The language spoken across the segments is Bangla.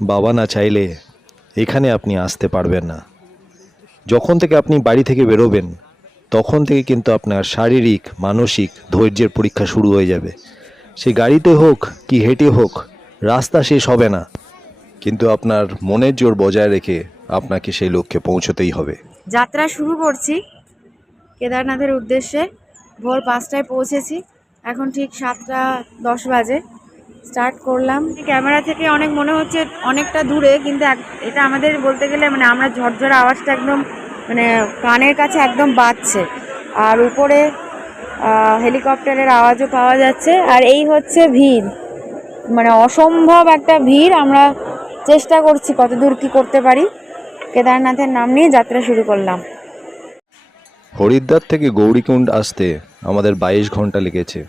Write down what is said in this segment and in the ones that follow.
বাবা না চাইলে এখানে আপনি আসতে পারবেন না। যখন থেকে আপনি বাড়ি থেকে বেরোবেন তখন থেকে কিন্তু আপনার শারীরিক মানসিক ধৈর্যের পরীক্ষা শুরু হয়ে যাবে। সে গাড়িতে হোক কি হেঁটে হোক, রাস্তা শেষ হবে না, কিন্তু আপনার মনের জোর বজায় রেখে আপনাকে সেই লক্ষ্যে পৌঁছতেই হবে। যাত্রা শুরু করছি কেদারনাথের উদ্দেশ্যে। ভোর 5টায় পৌঁছেছি, এখন ঠিক 7:10 বাজে। স্টার্ট করলাম। ক্যামেরা থেকে অনেক মনে হচ্ছে অনেকটা দূরে, কিন্তু এটা আমাদের বলতে গেলে মানে আমরা ঝরঝরে আওয়াজটা একদম মানে কানের কাছে একদম বাজছে, আর উপরে হেলিকপ্টারের আওয়াজও পাওয়া যাচ্ছে। আর এই হচ্ছে ভিড়, মানে অসম্ভব একটা ভিড়। আমরা চেষ্টা করছি কতদূর কি করতে পারি। কেদারনাথের নাম নিয়ে যাত্রা শুরু করলাম। হরিদ্বার থেকে গৌরীকুণ্ড আসতে আমাদের 22 ঘন্টা লেগেছে।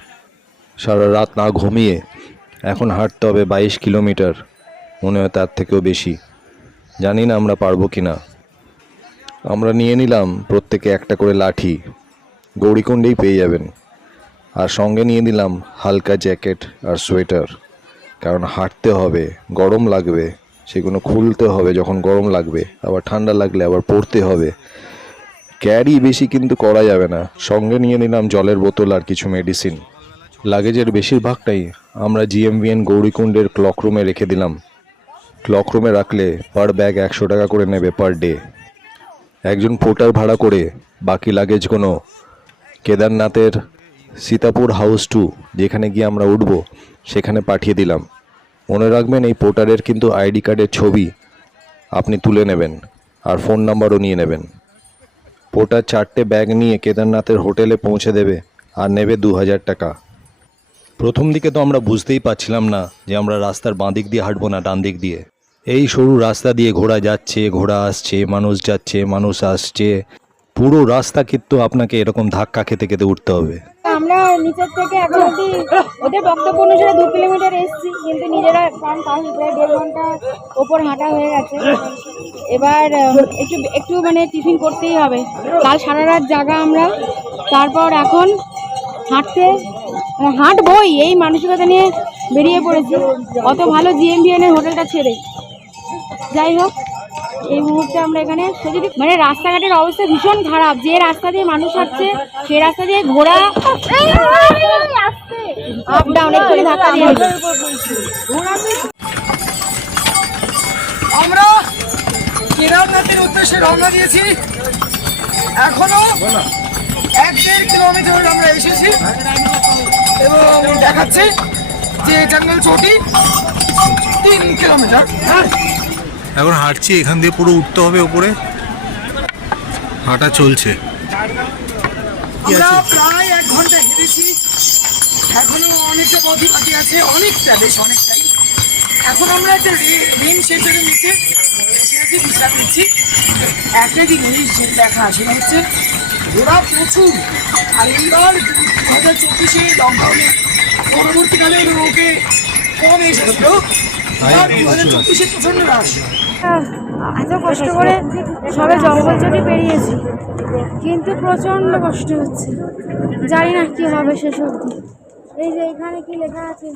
সারা রাত না ঘুমিয়ে এখন হাঁটতে হবে 22 কিলোমিটার, মনে হয় তার থেকেও বেশি। জানি না আমরা পারবো কি না। আমরা নিয়ে নিলাম প্রত্যেকে একটা করে লাঠি, গৌরীকুণ্ডেই পেয়ে যাবেন। আর সঙ্গে নিয়ে নিলাম হালকা জ্যাকেট আর সোয়েটার, কারণ হাঁটতে হবে, গরম লাগবে, সেগুলো খুলতে হবে যখন গরম লাগবে, আবার ঠান্ডা লাগলে আবার পরতে হবে। ক্যারি বেশি কিন্তু করা যাবে না। সঙ্গে নিয়ে নিলাম জলের বোতল আর কিছু মেডিসিন। লাগেজের বেশিরভাগটাই আমরা জিএমভিএন গৌরীকুণ্ডের ক্লকরুমে রেখে দিলাম। ক্লকরুমে রাখলে পার ব্যাগ 100 টাকা করে নেবে পার ডে। একজন পোর্টার ভাড়া করে বাকি লাগেজগুলো কেদারনাথের সীতাপুর হাউস 2, যেখানে গিয়ে আমরা উঠব, সেখানে পাঠিয়ে দিলাম। মনে রাখবেন এই পোর্টারের কিন্তু আইডি কার্ডের ছবি আপনি তুলে নেবেন আর ফোন নাম্বারও নিয়ে নেবেন। পোর্টার 4টে ব্যাগ নিয়ে কেদারনাথের হোটেলে পৌঁছে দেবে আর নেবে 2000 টাকা। প্রথম দিকে তো আমরা বুঝতেই পারছিলাম না যে আমরা রাস্তার বাঁ দিক দিয়ে হাঁটবো না ডান দিক দিয়ে। এই সরু রাস্তা দিয়ে ঘোড়া যাচ্ছে, ঘোড়া আসছে, মানুষ যাচ্ছে, মানুষ আসছে, পুরো রাস্তা কিন্তু আপনাকে এরকম ধাক্কা খেতে খেতে উঠতে হবে। আমরা নিচের থেকে এখন অব্দি ওদের বক্তব্য অনুসারে 2 কিলোমিটার এসেছি, কিন্তু নিজেরা প্রায় 1.5 ঘন্টা ওপর হাঁটা হয়ে গেছে। এবার একটু মানে টিফিন করতেই হবে। কাল সারা রাত জাগা আমরা, তারপর এখন হাঁটবই এই মানসিকতা নিয়ে বেরিয়ে পড়েছি। অত ভালো জিএমভিএন এর হোটেলটা ছেড়ে। যাই হোক, এই মুহূর্তে আমরা এখানে মানে রাস্তাঘাটের অবস্থা ভীষণ খারাপ। যে রাস্তা দিয়ে মানুষ হাঁটছে সেই রাস্তা দিয়ে ঘোড়া আপ ডাউন একটু ধাক্কা দিয়ে। আমরা কেদারনাথের উদ্দেশ্যে রওনা দিয়েছি। এখনো 1.5 কিলোমিটার আমরা এসেছি এবং দেখাচ্ছে যে জঙ্গল চটি 3 কিলোমিটার। এখন হাঁটছি, এখান দিয়ে পুরো উঠতে হবে উপরে, হাঁটা চলছে। আমরা প্রায় 1 ঘন্টা হেঁটেছি, এখনো অনেকটা পথই বাকি আছে, অনেকটাই। এখন আমরা একটা রেন শেল্টারের নিচে বিশ্রাম নিচ্ছি। একটা জিনিস যেটা দেখা সেটা হচ্ছে ঘোড়া প্রচুর। আর এইবার 2024-এ লকডাউনে পরবর্তীকালে লোকে কম এসেছিল, 2024-এ প্রচন্ড রাশ। এত কষ্ট করে সবে জঙ্গল চটি পেরিয়েছি, কিন্তু প্রচণ্ড কষ্ট হচ্ছে। জানি না কি হবে শেষ অবধি। এই যে এখানে কি লেখা আছে,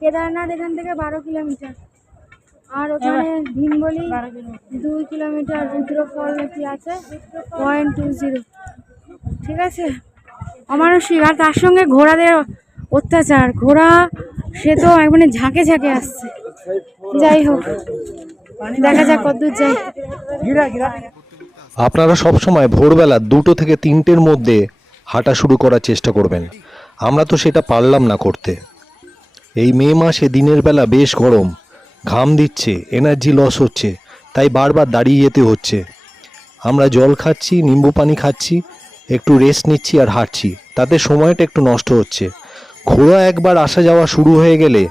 কেদারনাথ এখান থেকে 12 কিলোমিটার, আর ওখানে ভীমবলি 2 কিলোমিটার, রুদ্রফল নাকি আছে 0.20। ঠিক আছে, অমানসিক। আর তার সঙ্গে ঘোড়াদের অত্যাচার। ঘোড়া সে তো মানে ঝাঁকে ঝাঁকে আসছে। যাই হোক, দেখা যাক কতদূর যাই। আপনারা সবসময় ভোরবেলা 2টো থেকে 3টের মধ্যে হাঁটা শুরু করার চেষ্টা করবেন। আমরা তো সেটা পারলাম না করতে। এই মে মাসে দিনের বেলা বেশ গরম, ঘাম দিচ্ছে, এনার্জি লস হচ্ছে, তাই বারবার দাঁড়িয়ে যেতে হচ্ছে। আমরা জল খাচ্ছি, নিম্বু পানি খাচ্ছি, একটু রেস্ট নিচ্ছি আর হাঁটছি, তাতে সময়টা একটু নষ্ট হচ্ছে। ঘোড়া একবার আসা যাওয়া শুরু হয়ে গেলে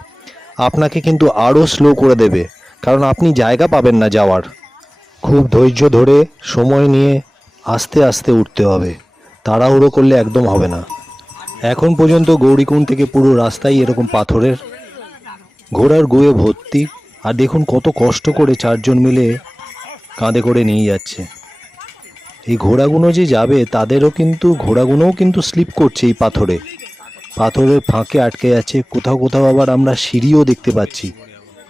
আপনাকে কিন্তু আরও স্লো করে দেবে, কারণ আপনি জায়গা পাবেন না যাওয়ার। খুব ধৈর্য ধরে সময় নিয়ে আস্তে আস্তে উঠতে হবে, তাড়াহুড়ো করলে একদম হবে না। এখন পর্যন্ত গৌরীকুণ্ড থেকে পুরো রাস্তাই এরকম পাথরের, ঘোড়ার গুয়ে ভর্তি। আর দেখুন কত কষ্ট করে 4 জন মিলে কাঁধে করে নিয়ে যাচ্ছে। এই ঘোড়াগুলো যে যাবে ঘোড়াগুলোও কিন্তু স্লিপ করছে এই পাথরের ফাঁকে আটকে যাচ্ছে। কোথাও কোথাও আবার আমরা সিঁড়িও দেখতে পাচ্ছি,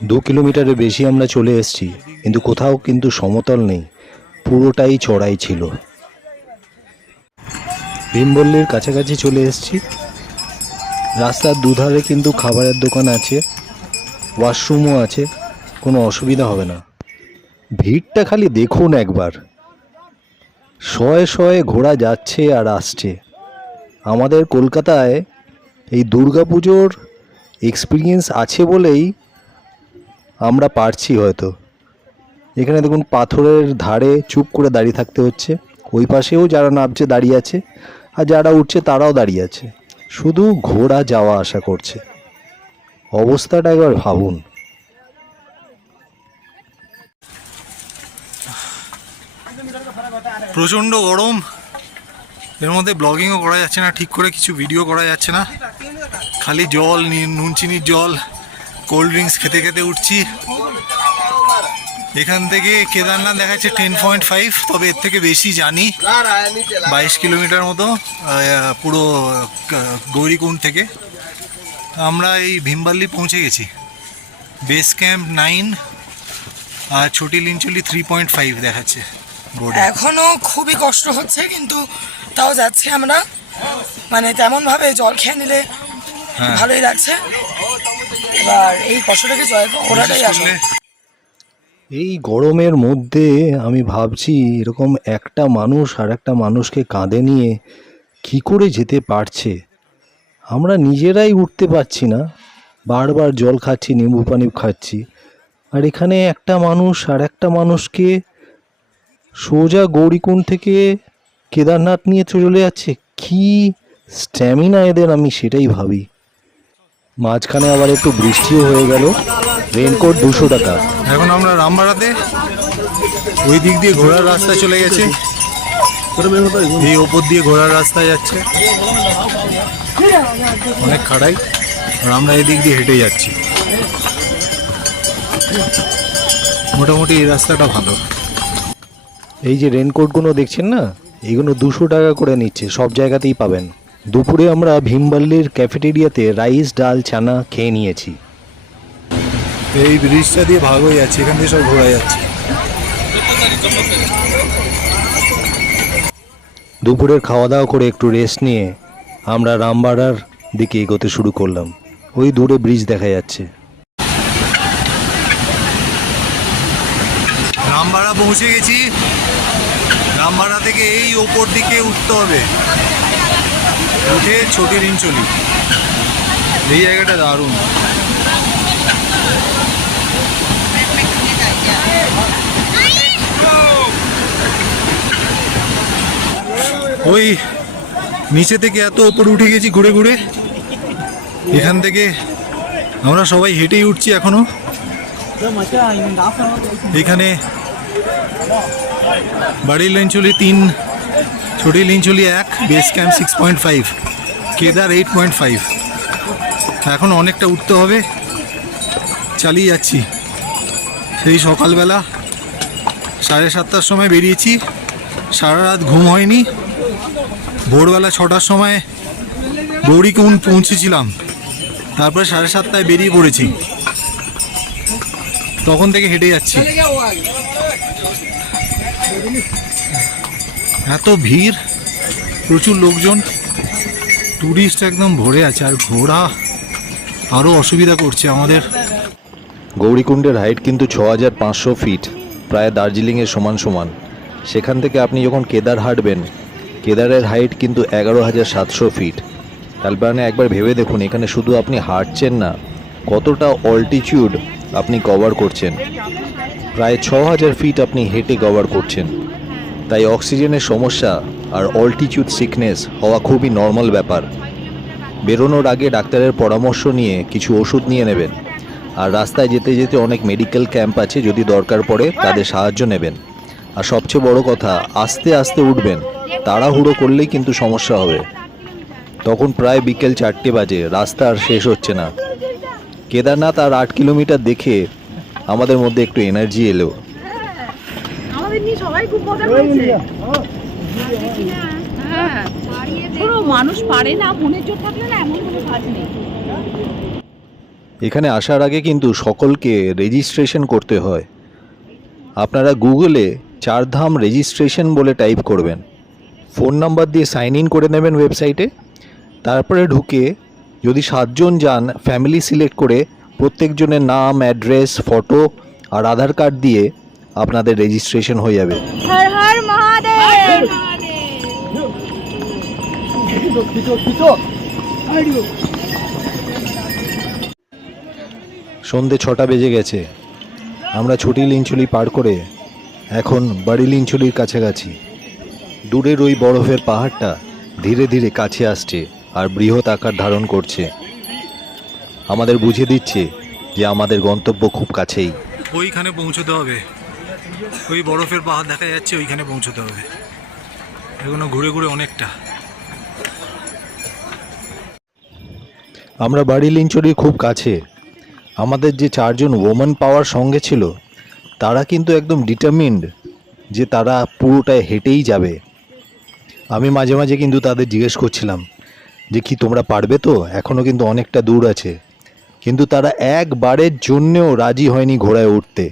2 কিলোমিটারের বেশি আমরা চলে এসেছি, কিন্তু কোথাও কিন্তু সমতল নেই, পুরোটাই চড়াই ছিল। ভীমবল্লির কাছাকাছি চলে এসেছি। রাস্তার দুধারে কিন্তু খাবারের দোকান আছে, ওয়াশরুমও আছে, কোনো অসুবিধা হবে না। ভিড়টা খালি দেখুন একবার, শয়ে শয়ে ঘোড়া যাচ্ছে আর আসছে। আমাদের কলকাতায় এই দুর্গাপুজোর এক্সপিরিয়েন্স আছে বলেই আমরা পারছি হয়তো। এখানে দেখুন পাথরের ধারে চুপ করে দাঁড়িয়ে থাকতে হচ্ছে, ওই পাশেও যারা নামছে দাঁড়িয়ে আছে, আর যারা উঠছে তারাও দাঁড়িয়ে আছে, শুধু ঘোড়া যাওয়া আসা করছে। অবস্থাটা একবার ভাবুন। প্রচণ্ড গরম, এর মধ্যে ব্লগিংও করা যাচ্ছে না, ঠিক করে কিছু ভিডিও করা যাচ্ছে না, খালি জল, নুন চিনির জল, কোল্ড ড্রিঙ্কস খেতে খেতে উঠছি। এখান থেকে কেদারনাথ দেখাচ্ছে 10.5, তবে এর থেকে বেশি জানি, 22 কিলোমিটার মতো পুরো গৌরীকুণ্ড থেকে। আমরা এই ভীমবাল্লি পৌঁছে গেছি। বেস ক্যাম্প 9 আর ছোটি লিঞ্চলি 3.5 দেখাচ্ছে বোর্ডে। এখনো খুবই কষ্ট হচ্ছে, কিন্তু তাও যাচ্ছি আমরা। মানে তেমন ভাবে জল খেয়ে নিলে ভালোই লাগছে। এবার এই কষ্টটাকে জয় ওরাটাই আসলে। এই গরমের মধ্যে আমি ভাবছি, এরকম একটা মানুষ আর একটা মানুষকে কাঁধে নিয়ে কি করে যেতে পারছে। আমরা নিজেরাই উঠতে পারছি না, বারবার জল খাচ্ছি, নিম্বু পানি খাচ্ছি, আর এখানে একটা মানুষ আর একটা মানুষকে সোজা গৌরীকুণ্ড থেকে কেদারনাথ নিয়ে চলে যাচ্ছে। কি স্ট্যামিনা এদের, আমি সেটাই ভাবি। মাঝখানে আবার একটু বৃষ্টিও হয়ে গেল। রেনকোট 200 টাকা। এখন আমরা রামবাড়াতে, ওই দিক দিয়ে ঘোড়ার রাস্তা চলে গেছে, এই ওপর দিয়ে ঘোড়ার রাস্তা যাচ্ছে, অনেক খাড়াই, আর আমরা এদিক দিয়ে হেঁটে যাচ্ছি। মোটামুটি এই রাস্তাটা ভালো। এই যে রেনকোটগুলো দেখছেন না, এইগুলো 200 টাকা করে নিচ্ছে, সব জায়গাতেই পাবেন। দুপুরে আমরা ভীমবাল্লির ক্যাফেটেরিয়াতে রাইস, ডাল, চানা খেয়ে নিয়েছি। এই ব্রিজটা দিয়ে ভাগ হয়ে যাচ্ছে, এখান দিয়ে সব ঘোরা যাচ্ছে। দুপুরের খাওয়া দাওয়া করে একটু রেস্ট নিয়ে আমরা রামবাড়ার দিকে এগোতে শুরু করলাম। ওই দূরে ব্রিজ দেখা যাচ্ছে। রামবাড়া পৌঁছে গেছি। রামবাড়া থেকে এই ওপর দিকে উঠতে হবে, উঠে ছোটি লিঞ্চলি। এই জায়গাটা দারুণ। ওই নিচে থেকে এত ওপরে উঠে গেছি ঘুরে ঘুরে। এখান থেকে আমরা সবাই হেঁটেই উঠছি এখনো। এখানে বাড়ি লিঞ্চলি 3, ছোটি লিঞ্চলি 1, বেস ক্যাম্প 6.5, কেদার 8.5। এখন অনেকটা উঠতে হবে, চালিয়ে যাচ্ছি। সেই সকালবেলা 7:30টার সময় বেরিয়েছি, সারা রাত ঘুম হয়নি। ভোরবেলা 6টার সময় গৌরীকুণ্ড পৌঁছেছিলাম, তারপরে 7:30টায় বেরিয়ে পড়েছি। তখন থেকে হেঁটে যাচ্ছি। এত ভিড়, প্রচুর লোকজন, টুরিস্ট একদম ভরে আছে, আর ঘোড়া আরও অসুবিধা করছে আমাদের। গৌরীকুণ্ডের হাইট কিন্তু 6500 ফিট, প্রায় দার্জিলিংয়ের সমান সমান। সেখান থেকে আপনি যখন কেদার হাঁটবেন, কেদারের হাইট কিন্তু 11700 ফিট। তার মানে একবার ভেবে দেখুন, এখানে শুধু আপনি হাঁটছেন না, কতটা অল্টিটিউড আপনি কভার করছেন। প্রায় 6000 ফিট আপনি হেঁটে কভার করছেন। তাই অক্সিজেনের সমস্যা আর অল্টিটিউড সিকনেস হওয়া খুবই নর্মাল ব্যাপার। বেরোনোর আগে ডাক্তারের পরামর্শ নিয়ে কিছু ওষুধ নিয়ে নেবেন, আর রাস্তায় যেতে যেতে অনেক মেডিকেল ক্যাম্প আছে, যদি দরকার পড়ে তাদের সাহায্য নেবেন। আর সবচেয়ে বড় কথা, আস্তে আস্তে উঠবেন, তাড়াহুড়ো করলেই কিন্তু সমস্যা হবে। তখন প্রায় বিকেল 4টে বাজে, রাস্তা আর শেষ হচ্ছে না। কেদারনাথ আর 8 কিলোমিটার দেখে আমাদের মধ্যে একটু এনার্জি এলো। আমাদের নিয়ে সবাই খুব মজা করেছে। হ্যাঁ, কোনো মানুষ পারে না, মনের জোর থাকলে না এমন কোনো কাজ নেই। এখানে আসার আগে কিন্তু সকলকে রেজিস্ট্রেশন করতে হয়। আপনারা গুগলে চারধাম রেজিস্ট্রেশন বলে টাইপ করবেন, ফোন নাম্বার দিয়ে সাইন ইন করে নেবেন ওয়েবসাইটে। তারপরে ঢুকে যদি 7 জন যান, ফ্যামিলি সিলেক্ট করে প্রত্যেকজনের নাম, অ্যাড্রেস, ফটো আর আধার কার্ড দিয়ে আপনাদের রেজিস্ট্রেশন হয়ে যাবে। হর হর মহাদেব। সন্ধে 6টা বেজে গেছে। আমরা ছোটি লিঞ্চুলি পার করে এখন বাড়ি লিঞ্চুলির কাছাকাছি। দূরের ওই বরফের পাহাড়টা ধীরে ধীরে কাছে আসছে আর বৃহৎ আকার ধারণ করছে। আমাদের বুঝিয়ে দিচ্ছে যে আমাদের গন্তব্য খুব কাছেই। ওইখানে পৌঁছতে হবে, ওই বরফের পাহাড় দেখা যাচ্ছে, ওইখানে পৌঁছতে হবে। এগুলো ঘুরে ঘুরে অনেকটা। আমরা বাড়ি লিঞ্চুলির খুব কাছে। আমাদের যে 4 জন ওম্যান পাওয়ার সঙ্গে ছিল, তারা কিন্তু একদম ডিটারমিন্ড যে তারা পুরোটায় হেঁটেই যাবে। আমি মাঝে মাঝে কিন্তু তাদের জিজ্ঞেস করছিলাম যে কি তোমরা পারবে তো, এখনও কিন্তু অনেকটা দূর আছে। কিন্তু তারা একবারের জন্যেও রাজি হয়নি ঘোড়ায় উঠতে।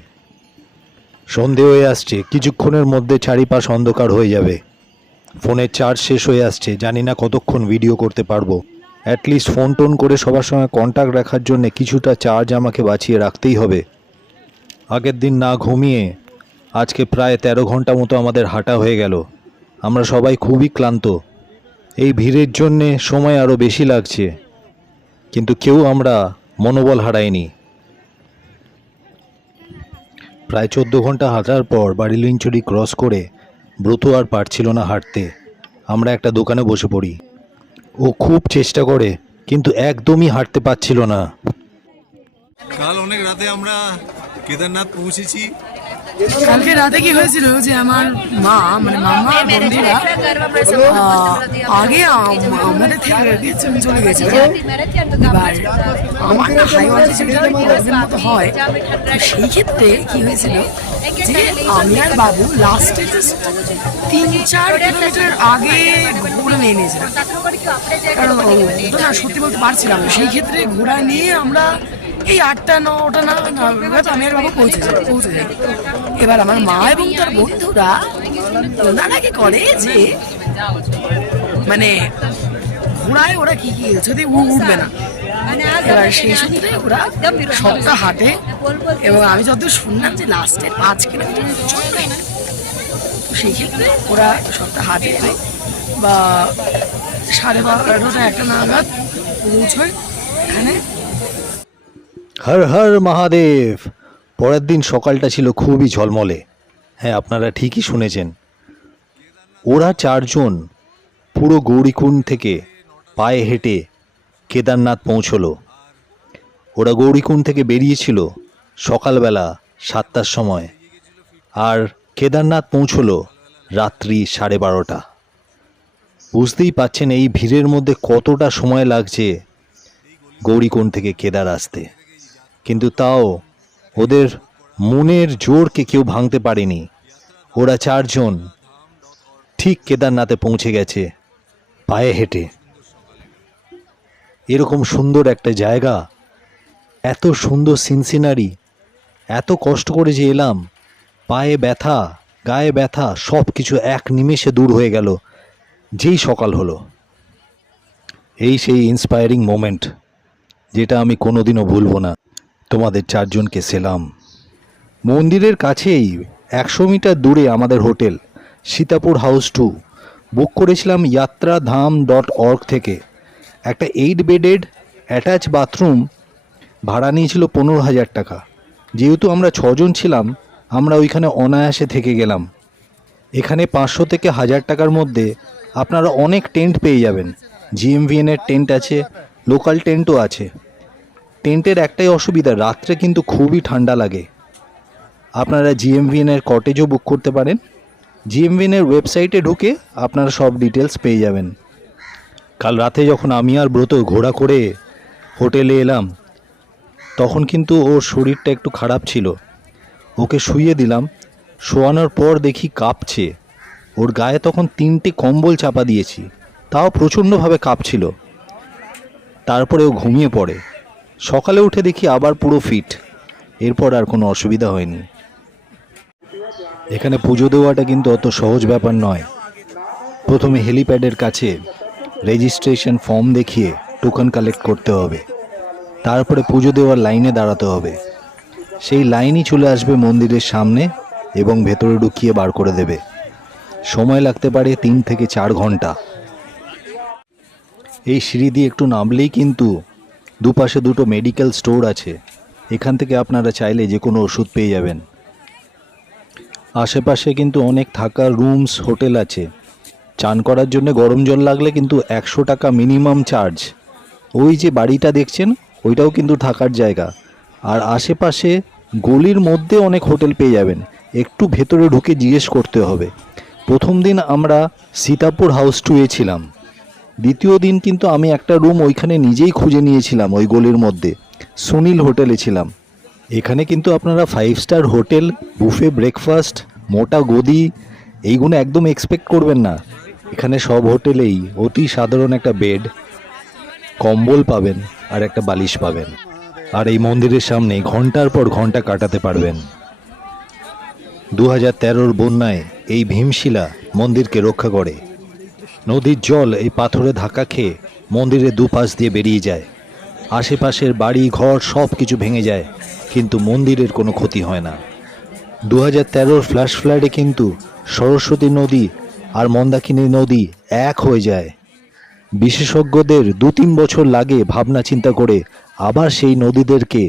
সন্ধে হয়ে আসছে, কিছুক্ষণের মধ্যে চারিপাশ অন্ধকার হয়ে যাবে। ফোনের চার্জ শেষ হয়ে আসছে, জানি না কতক্ষণ ভিডিও করতে পারবো। অ্যাটলিস্ট ফোন টোন করে সবার সঙ্গে কন্ট্যাক্ট রাখার জন্য কিছুটা চার্জ আমাকে বাঁচিয়ে রাখতেই হবে। আগের দিন না ঘুমিয়ে আজকে প্রায় 13 ঘন্টা মতো আমাদের হাঁটা হয়ে গেল। আমরা সবাই খুবই ক্লান্ত। এই ভিড়ের জন্যে সময় আরও বেশি লাগছে, কিন্তু কেউ আমরা মনোবল হারাইনি। প্রায় 14 ঘন্টা হাঁটার পর বাড়ি লিঞ্চুরি ক্রস করে ব্রত আর পারছিল না হাঁটতে। আমরা একটা দোকানে বসে পড়ি। ও খুব চেষ্টা করে কিন্তু একদমই হাঁটতে পারছিল না। কাল অনেক রাতে আমরা কেদারনাথ পৌঁছেছি। কালকে রাতে কি হয়েছিল যে আমার মা মানে মামা আর বন্ধুরা আগে আমাদের থেকে চলে গেছে। এবার আমার না হাই অল্টিটিউডের প্রবলেম মতো হয়, তো সেই ক্ষেত্রে কি হয়েছিল যে আমি আর বাবু লাস্টে জাস্ট 3-4 কিলোমিটার আগে ঘোড়া নিয়ে নিয়েছিলাম, কারণ তো না সত্যি বলতে পারছিলাম না। সেই ক্ষেত্রে ঘোড়া নিয়ে আমরা এই 8টা-9টা না আমি আর বাবু পৌঁছে যাই। এবার আমার মা এবং তার বন্ধুরা ওনারা কি করে যে মানে ঘোড়ায় ওরা কি যদি উঠবে না, এবার সেই সূত্রে ওরা সবটা হাঁটে। এবং আমি যতদূর শুনলাম যে লাস্টে 5 কিলোমিটার চলবে, তো সেই ক্ষেত্রে ওরা সবটা হাঁটে বা 12:30-1টা নাগাদ পৌঁছয় এখানে। হর হর মহাদেব। পরের দিন সকালটা ছিল খুবই ঝলমলে। হ্যাঁ, আপনারা ঠিকই শুনেছেন। ওরা 4 জন পুরো গৌরীকুণ্ড থেকে পায়ে হেঁটে কেদারনাথ পৌঁছলো। ওরা গৌরীকুণ্ড থেকে বেরিয়েছিল সকালবেলা 7টার সময়, আর কেদারনাথ পৌঁছলো রাত্রি 12:30। বুঝতেই পাচ্ছেন এই ভিড়ের মধ্যে কতটা সময় লাগছে গৌরীকুণ্ড থেকে কেদার আসতে। কিন্তু তাও ওদের মনের জোরকে কেউ ভাঙতে পারেনি। ওরা 4 জন ঠিক কেদারনাথে পৌঁছে গেছে পায়ে হেঁটে। এরকম সুন্দর একটা জায়গা, এত সুন্দর সিনসিনারি, এত কষ্ট করে যে এলাম, পায়ে ব্যথা, গায়ে ব্যথা, সব কিছু এক নিমেষে দূর হয়ে গেল যেই সকাল হলো। এই সেই ইন্সপায়ারিং মোমেন্ট যেটা আমি কোনোদিনও ভুলব না। তোমাদের 4 জনকে সেলাম। মন্দিরের কাছেই 100 মিটার দূরে আমাদের হোটেল সীতাপুর হাউস 2 বুক করেছিলাম yatradham.org থেকে। একটা 8 বেডেড অ্যাটাচ বাথরুম ভাড়া নিয়েছিল 15,000 টাকা। যেহেতু আমরা 6 জন ছিলাম, আমরা ওইখানে অনায়াসে থেকে গেলাম। এখানে 500 থেকে 1000 টাকার মধ্যে আপনারা অনেক টেন্ট পেয়ে যাবেন। GMVN-এর টেন্ট আছে, লোকাল টেন্টও আছে। টেন্টের একটাই অসুবিধা, রাত্রে কিন্তু খুবই ঠান্ডা লাগে। আপনারা GMVN-এর কটেজও বুক করতে পারেন। GMVN-এর ওয়েবসাইটে ঢুকে আপনারা সব ডিটেলস পেয়ে যাবেন। কাল রাতে যখন আমি আর ব্রত ঘোড়া করে হোটেলে এলাম, তখন কিন্তু ওর শরীরটা একটু খারাপ ছিল। ওকে শুইয়ে দিলাম। শোয়ানোর পর দেখি কাঁপছে। ওর গায়ে তখন 3টে কম্বল চাপা দিয়েছি, তাও প্রচণ্ডভাবে কাঁপছিল। তারপরে ও ঘুমিয়ে পড়ে। সকালে উঠে দেখি আবার পুরো ফিট। এরপর আর কোনো অসুবিধা হয়নি। এখানে পুজো দেওয়াটা কিন্তু অত সহজ ব্যাপার নয়। প্রথমে হেলিপ্যাডের কাছে রেজিস্ট্রেশন ফর্ম দেখিয়ে টোকেন কালেক্ট করতে হবে। তারপরে পুজো দেওয়ার লাইনে দাঁড়াতে হবে। সেই লাইনই চলে আসবে মন্দিরের সামনে এবং ভেতরে ঢুকিয়ে বার করে দেবে। সময় লাগতে পারে 3 থেকে 4 ঘন্টা। এই সিঁড়ি দিয়ে একটু নামলেই কিন্তু দুপাশে দুটো মেডিকেল স্টোর আছে। এখান থেকে আপনারা চাইলে যে কোনো ওষুধ পেয়ে যাবেন। আশেপাশে কিন্তু অনেক থাকার রুমস, হোটেল আছে। চান করার জন্য গরম জল লাগলে কিন্তু 100 টাকা মিনিমাম চার্জ। ওই যে বাড়িটা দেখছেন ওইটাও কিন্তু থাকার জায়গা। আর আশেপাশে গলির মধ্যে অনেক হোটেল পেয়ে যাবেন। একটু ভেতরে ঢুকে জিজ্ঞেস করতে হবে। প্রথম দিন আমরা সীতাপুর হাউস 2-এ ছিলাম। দ্বিতীয় দিন কিন্তু আমি একটা রুম ওইখানে নিজেই খুঁজে নিয়েছিলাম, ওই গলির মধ্যে সুনীল হোটেলে ছিলাম। এখানে কিন্তু আপনারা 5 স্টার হোটেল, বুফে ব্রেকফাস্ট, মোটা গদি এইগুলো একদম এক্সপেক্ট করবেন না। এখানে সব হোটেলেই অতি সাধারণ একটা বেড, কম্বল পাবেন আর একটা বালিশ পাবেন। আর এই মন্দিরের সামনে ঘন্টার পর ঘন্টা কাটাতে পারবেন। 2013-র বন্যায় এই ভীমশিলা মন্দিরকে রক্ষা করে। নদীর জল এই পাথরে ধাক্কা খেয়ে মন্দিরের দুপাশ দিয়ে বেরিয়ে যায়। আশেপাশের বাড়ি ঘর সব কিছু ভেঙে যায়, কিন্তু মন্দিরের কোনো ক্ষতি হয় না। 2013-র ফ্ল্যাশ ফ্লাডে কিন্তু সরস্বতী নদী আর মন্দাকিনী নদী এক হয়ে যায়। বিশেষজ্ঞদের 2-3 বছর লাগে ভাবনা চিন্তা করে আবার সেই নদীদেরকে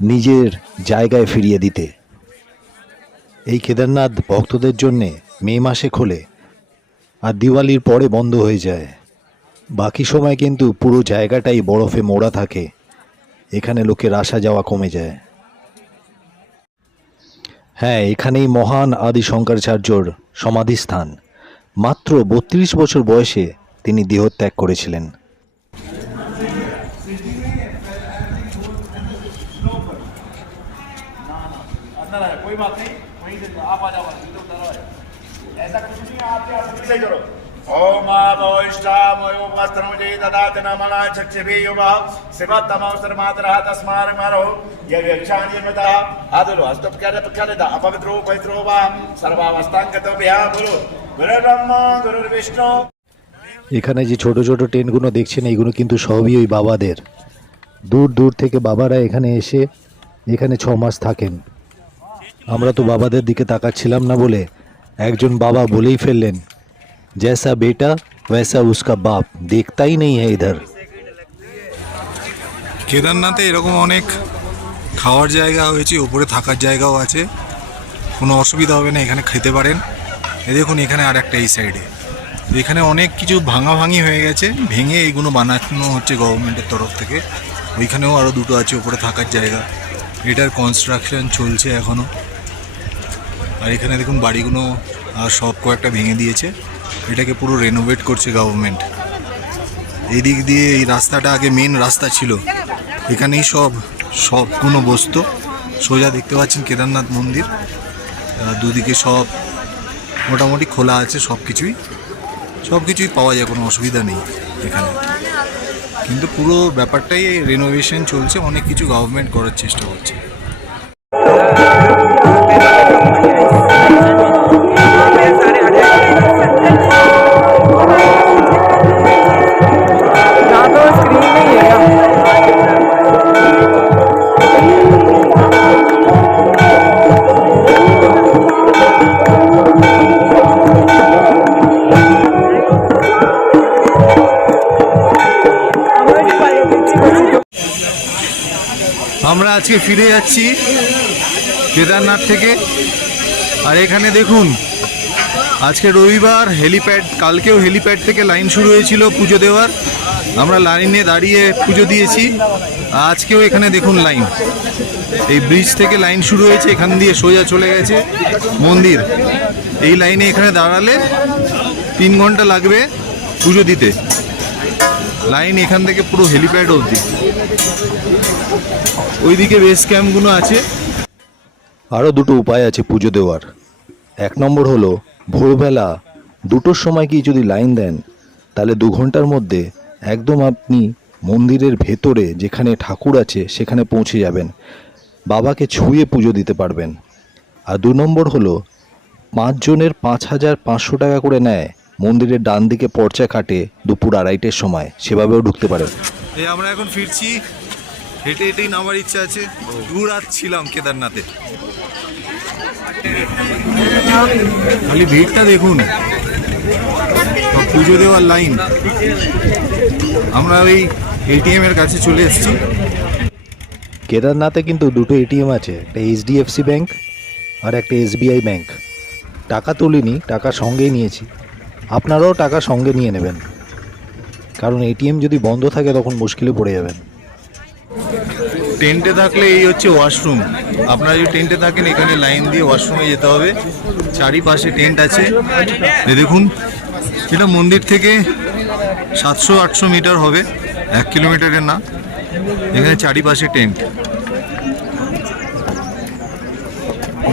নিজের জায়গায় ফিরিয়ে দিতে। এই কেদারনাথ ভক্তদের জন্যে মে মাসে খোলে আর দিওয়ালির পরে বন্ধ হয়ে যায়। বাকি সময় কিন্তু পুরো জায়গাটাই বরফে মোড়া থাকে। এখানে লোকের আসা যাওয়া কমে যায়। হ্যাঁ, এখানেই মহান আদি শঙ্করাচার্যর সমাধিস্থান। মাত্র 32 বছর বয়সে তিনি দেহত্যাগ করেছিলেন। ओम वस्त्रमुजे ददाति नमना चक्षुभि युवा शिवतमोऽवसर मातरः तस्मात् मरो यव्यक्षानिर्मितः आदुरो अस्तुप्यरपक्यलित अपवित्रो पवित्रो वा सर्वावस्थाङ्गतो बिहापुरो गुरुर्ब्रह्मा गुरुर्विष्णु। এখানে যে ছোট ছোট টেন্টগুলো দেখছেন এইগুলো কিন্তু সবই ওই বাবাদের। দূর দূর থেকে বাবারা এখানে এসে এখানে 6 মাস থাকেন। আমরা তো বাবাদের দিকে তাকাচ্ছিলাম না বলে একজন বাবা বলেই ফেললেন, जैसा बेटा वैसा उसका बाप, देखता ही नहीं है इधर। কেদারনাথে এরকম অনেক খাওয়ার জায়গা হয়েছে, উপরে থাকার জায়গাও আছে, কোনো অসুবিধা হবে না, এখানে খেতে পারেন। এই দেখুন এখানে আর একটা এই সাইডে, এখানে অনেক কিছু ভাঙাভাঙি হয়ে গেছে, ভেঙে এইগুলো বানানো হচ্ছে গভর্নমেন্টের তরফ থেকে। ওইখানেও আরও দুটো আছে উপরে থাকার জায়গা, এটার কনস্ট্রাকশন চলছে এখনও। আর এখানে দেখুন বাড়িগুলো আর সব কয়েকটা ভেঙে দিয়েছে, এটাকে পুরো রেনোভেট করছে গভর্নমেন্ট। এই দিক দিয়ে এই রাস্তাটা আগে মেন রাস্তা ছিল, এখানেই সবগুলো বসতো। সোজা দেখতে পাচ্ছেন কেদারনাথ মন্দির, দুদিকে সব মোটামুটি খোলা আছে, সব কিছুই পাওয়া যায়, কোনো অসুবিধা নেই এখানে। কিন্তু পুরো ব্যাপারটাই রেনোভেশন চলছে, অনেক কিছু গভর্নমেন্ট করার চেষ্টা করছে। আমরা আজকে ফিরে যাচ্ছি কেদারনাথ থেকে। আর এখানে দেখুন আজকে রবিবার, হেলিপ্যাড, কালকেও হেলিপ্যাড থেকে লাইন শুরু হয়েছিল পুজো দেওয়ার। আমরা লাইনে দাঁড়িয়ে পুজো দিয়েছি। আজকেও এখানে দেখুন লাইন, এই ব্রিজ থেকে লাইন শুরু হয়েছে, এখান দিয়ে সোজা চলে গেছে মন্দির। এই লাইনে এখানে দাঁড়ালে 3 ঘন্টা লাগবে পুজো দিতে। লাইন এখান থেকে পুরো হেলিপ্যাড অবধি। ওইদিকে বেস ক্যাম্পগুলো আছে। আরও দুটো উপায় আছে পুজো দেওয়ার। 1 নম্বর হলো ভোরবেলা 2টোর সময় কি যদি লাইন দেন তাহলে 2 ঘন্টার মধ্যে একদম আপনি মন্দিরের ভেতরে যেখানে ঠাকুর আছে সেখানে পৌঁছে যাবেন, বাবাকে ছুঁয়ে পুজো দিতে পারবেন। আর 2 নম্বর হলো 5 জনের 5,500 টাকা করে নেয়, মন্দিরের ডান দিকে পর্চা কাটে দুপুর 2:30-এর সময়, সেভাবেও ঢুকতে পারেন। এই আমরা এখন ফিরছি, হেঁটে হেঁটেই নামার ইচ্ছা আছে। 2 রাত ছিলাম কেদারনাথে। খালি ভিড়টা দেখুন, পুজো দেওয়ার লাইন। আমরা ওই এটিএম এর কাছে চলে এসেছি। কেদারনাথে কিন্তু 2টো এটিএম আছে, একটা HDFC ব্যাংক আর একটা SBI ব্যাংক। টাকা তুলিনি, টাকা সঙ্গেই নিয়েছি। আপনারাও টাকা সঙ্গে নিয়ে নেবেন, কারণ এটিএম যদি বন্ধ থাকে তখন মুশকিলে পড়ে যাবেন। টেন্টে থাকলে এই হচ্ছে ওয়াশরুম। আপনারা যদি টেন্টে থাকেন এখানে লাইন দিয়ে ওয়াশরুমে যেতে হবে। চারিপাশে টেন্ট আছে। এই দেখুন, এটা মন্দির থেকে 700-800 মিটার হবে, 1 কিলোমিটারের না। এখানে চারিপাশে টেন্ট,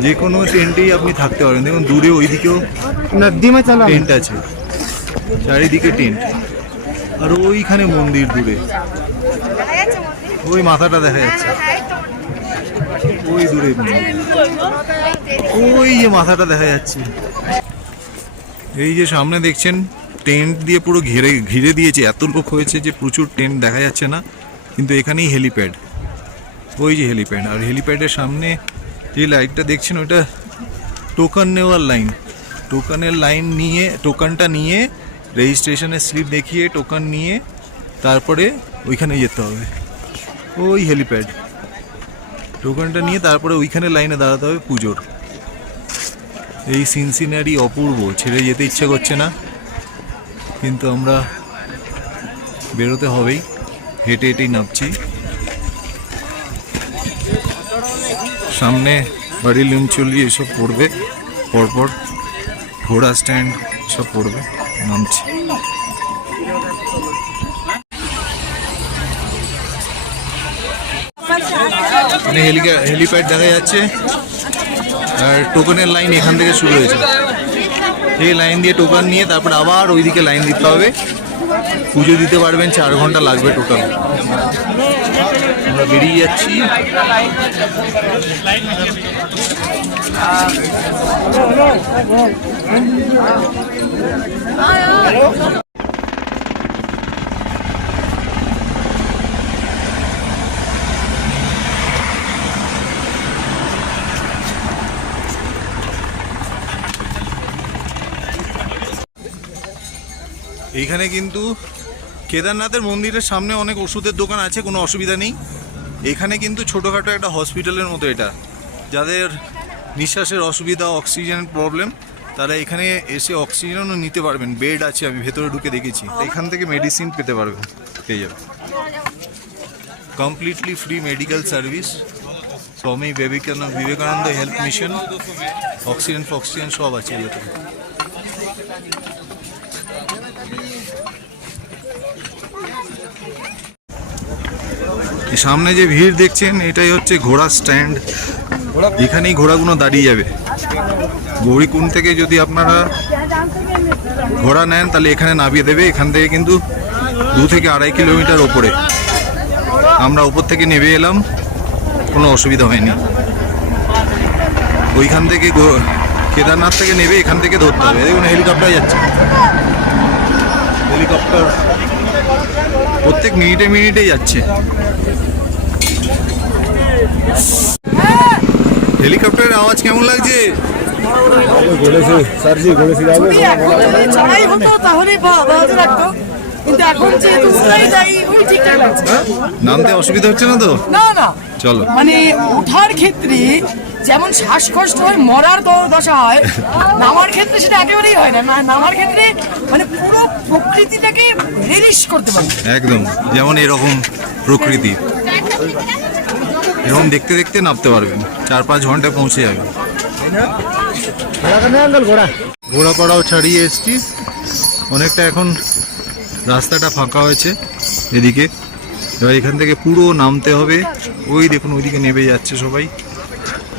যে কোনো টেন্টেই আপনি থাকতে পারেন। দেখুন দূরে ওইদিকেও টেন্ট আছে, চারিদিকে টেন্ট। আর ওইখানে মন্দির দূরে, ওই মাথাটা দেখা যাচ্ছে, ওই দূরে ওই যে মাথাটা দেখা যাচ্ছে। এই যে সামনে দেখছেন টেন্ট দিয়ে পুরো ঘিরে দিয়েছে, এত লোক হয়েছে যে প্রচুর টেন্ট দেখা যাচ্ছে না, কিন্তু এখানেই হেলিপ্যাড। ওই যে হেলিপ্যাড, আর হেলিপ্যাডের সামনে যে লাইটটা দেখছেন ওটা টোকন নেওয়ার লাইন। টোকনের লাইন নিয়ে, টোকনটা নিয়ে, রেজিস্ট্রেশনের স্লিপ দেখিয়ে টোকন নিয়ে তারপরে ওইখানে যেতে হবে। ওই হেলিপ্যাড, টোকনটা নিয়ে তারপরে ওইখানে লাইনে দাঁড়াতে হবে পুজোর। এই সিনসিনারি অপূর্ব, ছেড়ে যেতে ইচ্ছে করছে না, কিন্তু আমরা বেরোতে হবেই। হেঁটে হেঁটেই নামছি। সামনে বাড়ি লিমচুলি এসব পড়বে, পরপর ঘোড়া স্ট্যান্ড সব পড়বে, নামছি। মানে হেলিপ্যাড দেখা যাচ্ছে, আর টোকনের লাইন এখান থেকে শুরু হয়েছে। এই লাইন দিয়ে টোকন নিয়ে তারপর আবার ওইদিকে লাইন দিতে হবে। পুজো দিতে পারবেন, 4 ঘন্টা লাগবে টোটাল। আমরা বেরিয়ে যাচ্ছি। এইখানে কিন্তু কেদারনাথের মন্দিরের সামনে অনেক ওষুধের দোকান আছে, কোনো অসুবিধা নেই। এখানে কিন্তু ছোটোখাটো একটা হসপিটালের মতো এটা। যাদের নিঃশ্বাসের অসুবিধা, অক্সিজেনের প্রবলেম, তারা এখানে এসে অক্সিজেনও নিতে পারবেন। বেড আছে, আমি ভেতরে ঢুকে দেখেছি। এখান থেকে মেডিসিন পেতে পারবেন, পেয়ে যাবেন। Completely free medical service. Swami Vivekananda health mission, oxygen ফক্সিজেন সব আছে ভেতরে। সামনে যে ভিড় দেখছেন এটাই হচ্ছে ঘোড়া স্ট্যান্ড। এখানেই ঘোড়াগুলো দাঁড়িয়ে যাবে। গৌরীকুণ্ড থেকে যদি আপনারা ঘোড়া নেন তাহলে এখানে নামিয়ে দেবে। এখান থেকে কিন্তু 2 থেকে 2.5 কিলোমিটার ওপরে। আমরা ওপর থেকে নেমে এলাম, কোনো অসুবিধা হয়নি। ওইখান থেকে কেদারনাথ থেকে নেবে, এখান থেকে ধরতে হবে। দেখুন হেলিকপ্টার যাচ্ছে, হেলিকপ্টার প্রত্যেক মিনিটে মিনিটেই যাচ্ছে। হেলিকপ্টারের আওয়াজ কেমন লাগছে? নামতে অসুবিধা হচ্ছে না তো? না, চলো। মানে ওঠার ক্ষেত্রে যেমন শ্বাসকষ্ট হয়, মরার দশা হয়, নামার ক্ষেত্রে সেটা একেবারেই হয় না। নামার ক্ষেত্রে মানে পুরো প্রকৃতিটাকে রিলিজ করতে পারে একদম, যেমন এরকম প্রকৃতি, এরকম দেখতে দেখতে নামতে পারবেন। 4-5 ঘন্টায় পৌঁছে যাবেন। ঘোড়াপাড়াও ছাড়িয়ে এসছি অনেকটা, এখন রাস্তাটা ফাঁকা হয়েছে এদিকে। এবার এখান থেকে পুরো নামতে হবে। ওই দেখুন ওইদিকে নেমে যাচ্ছে সবাই।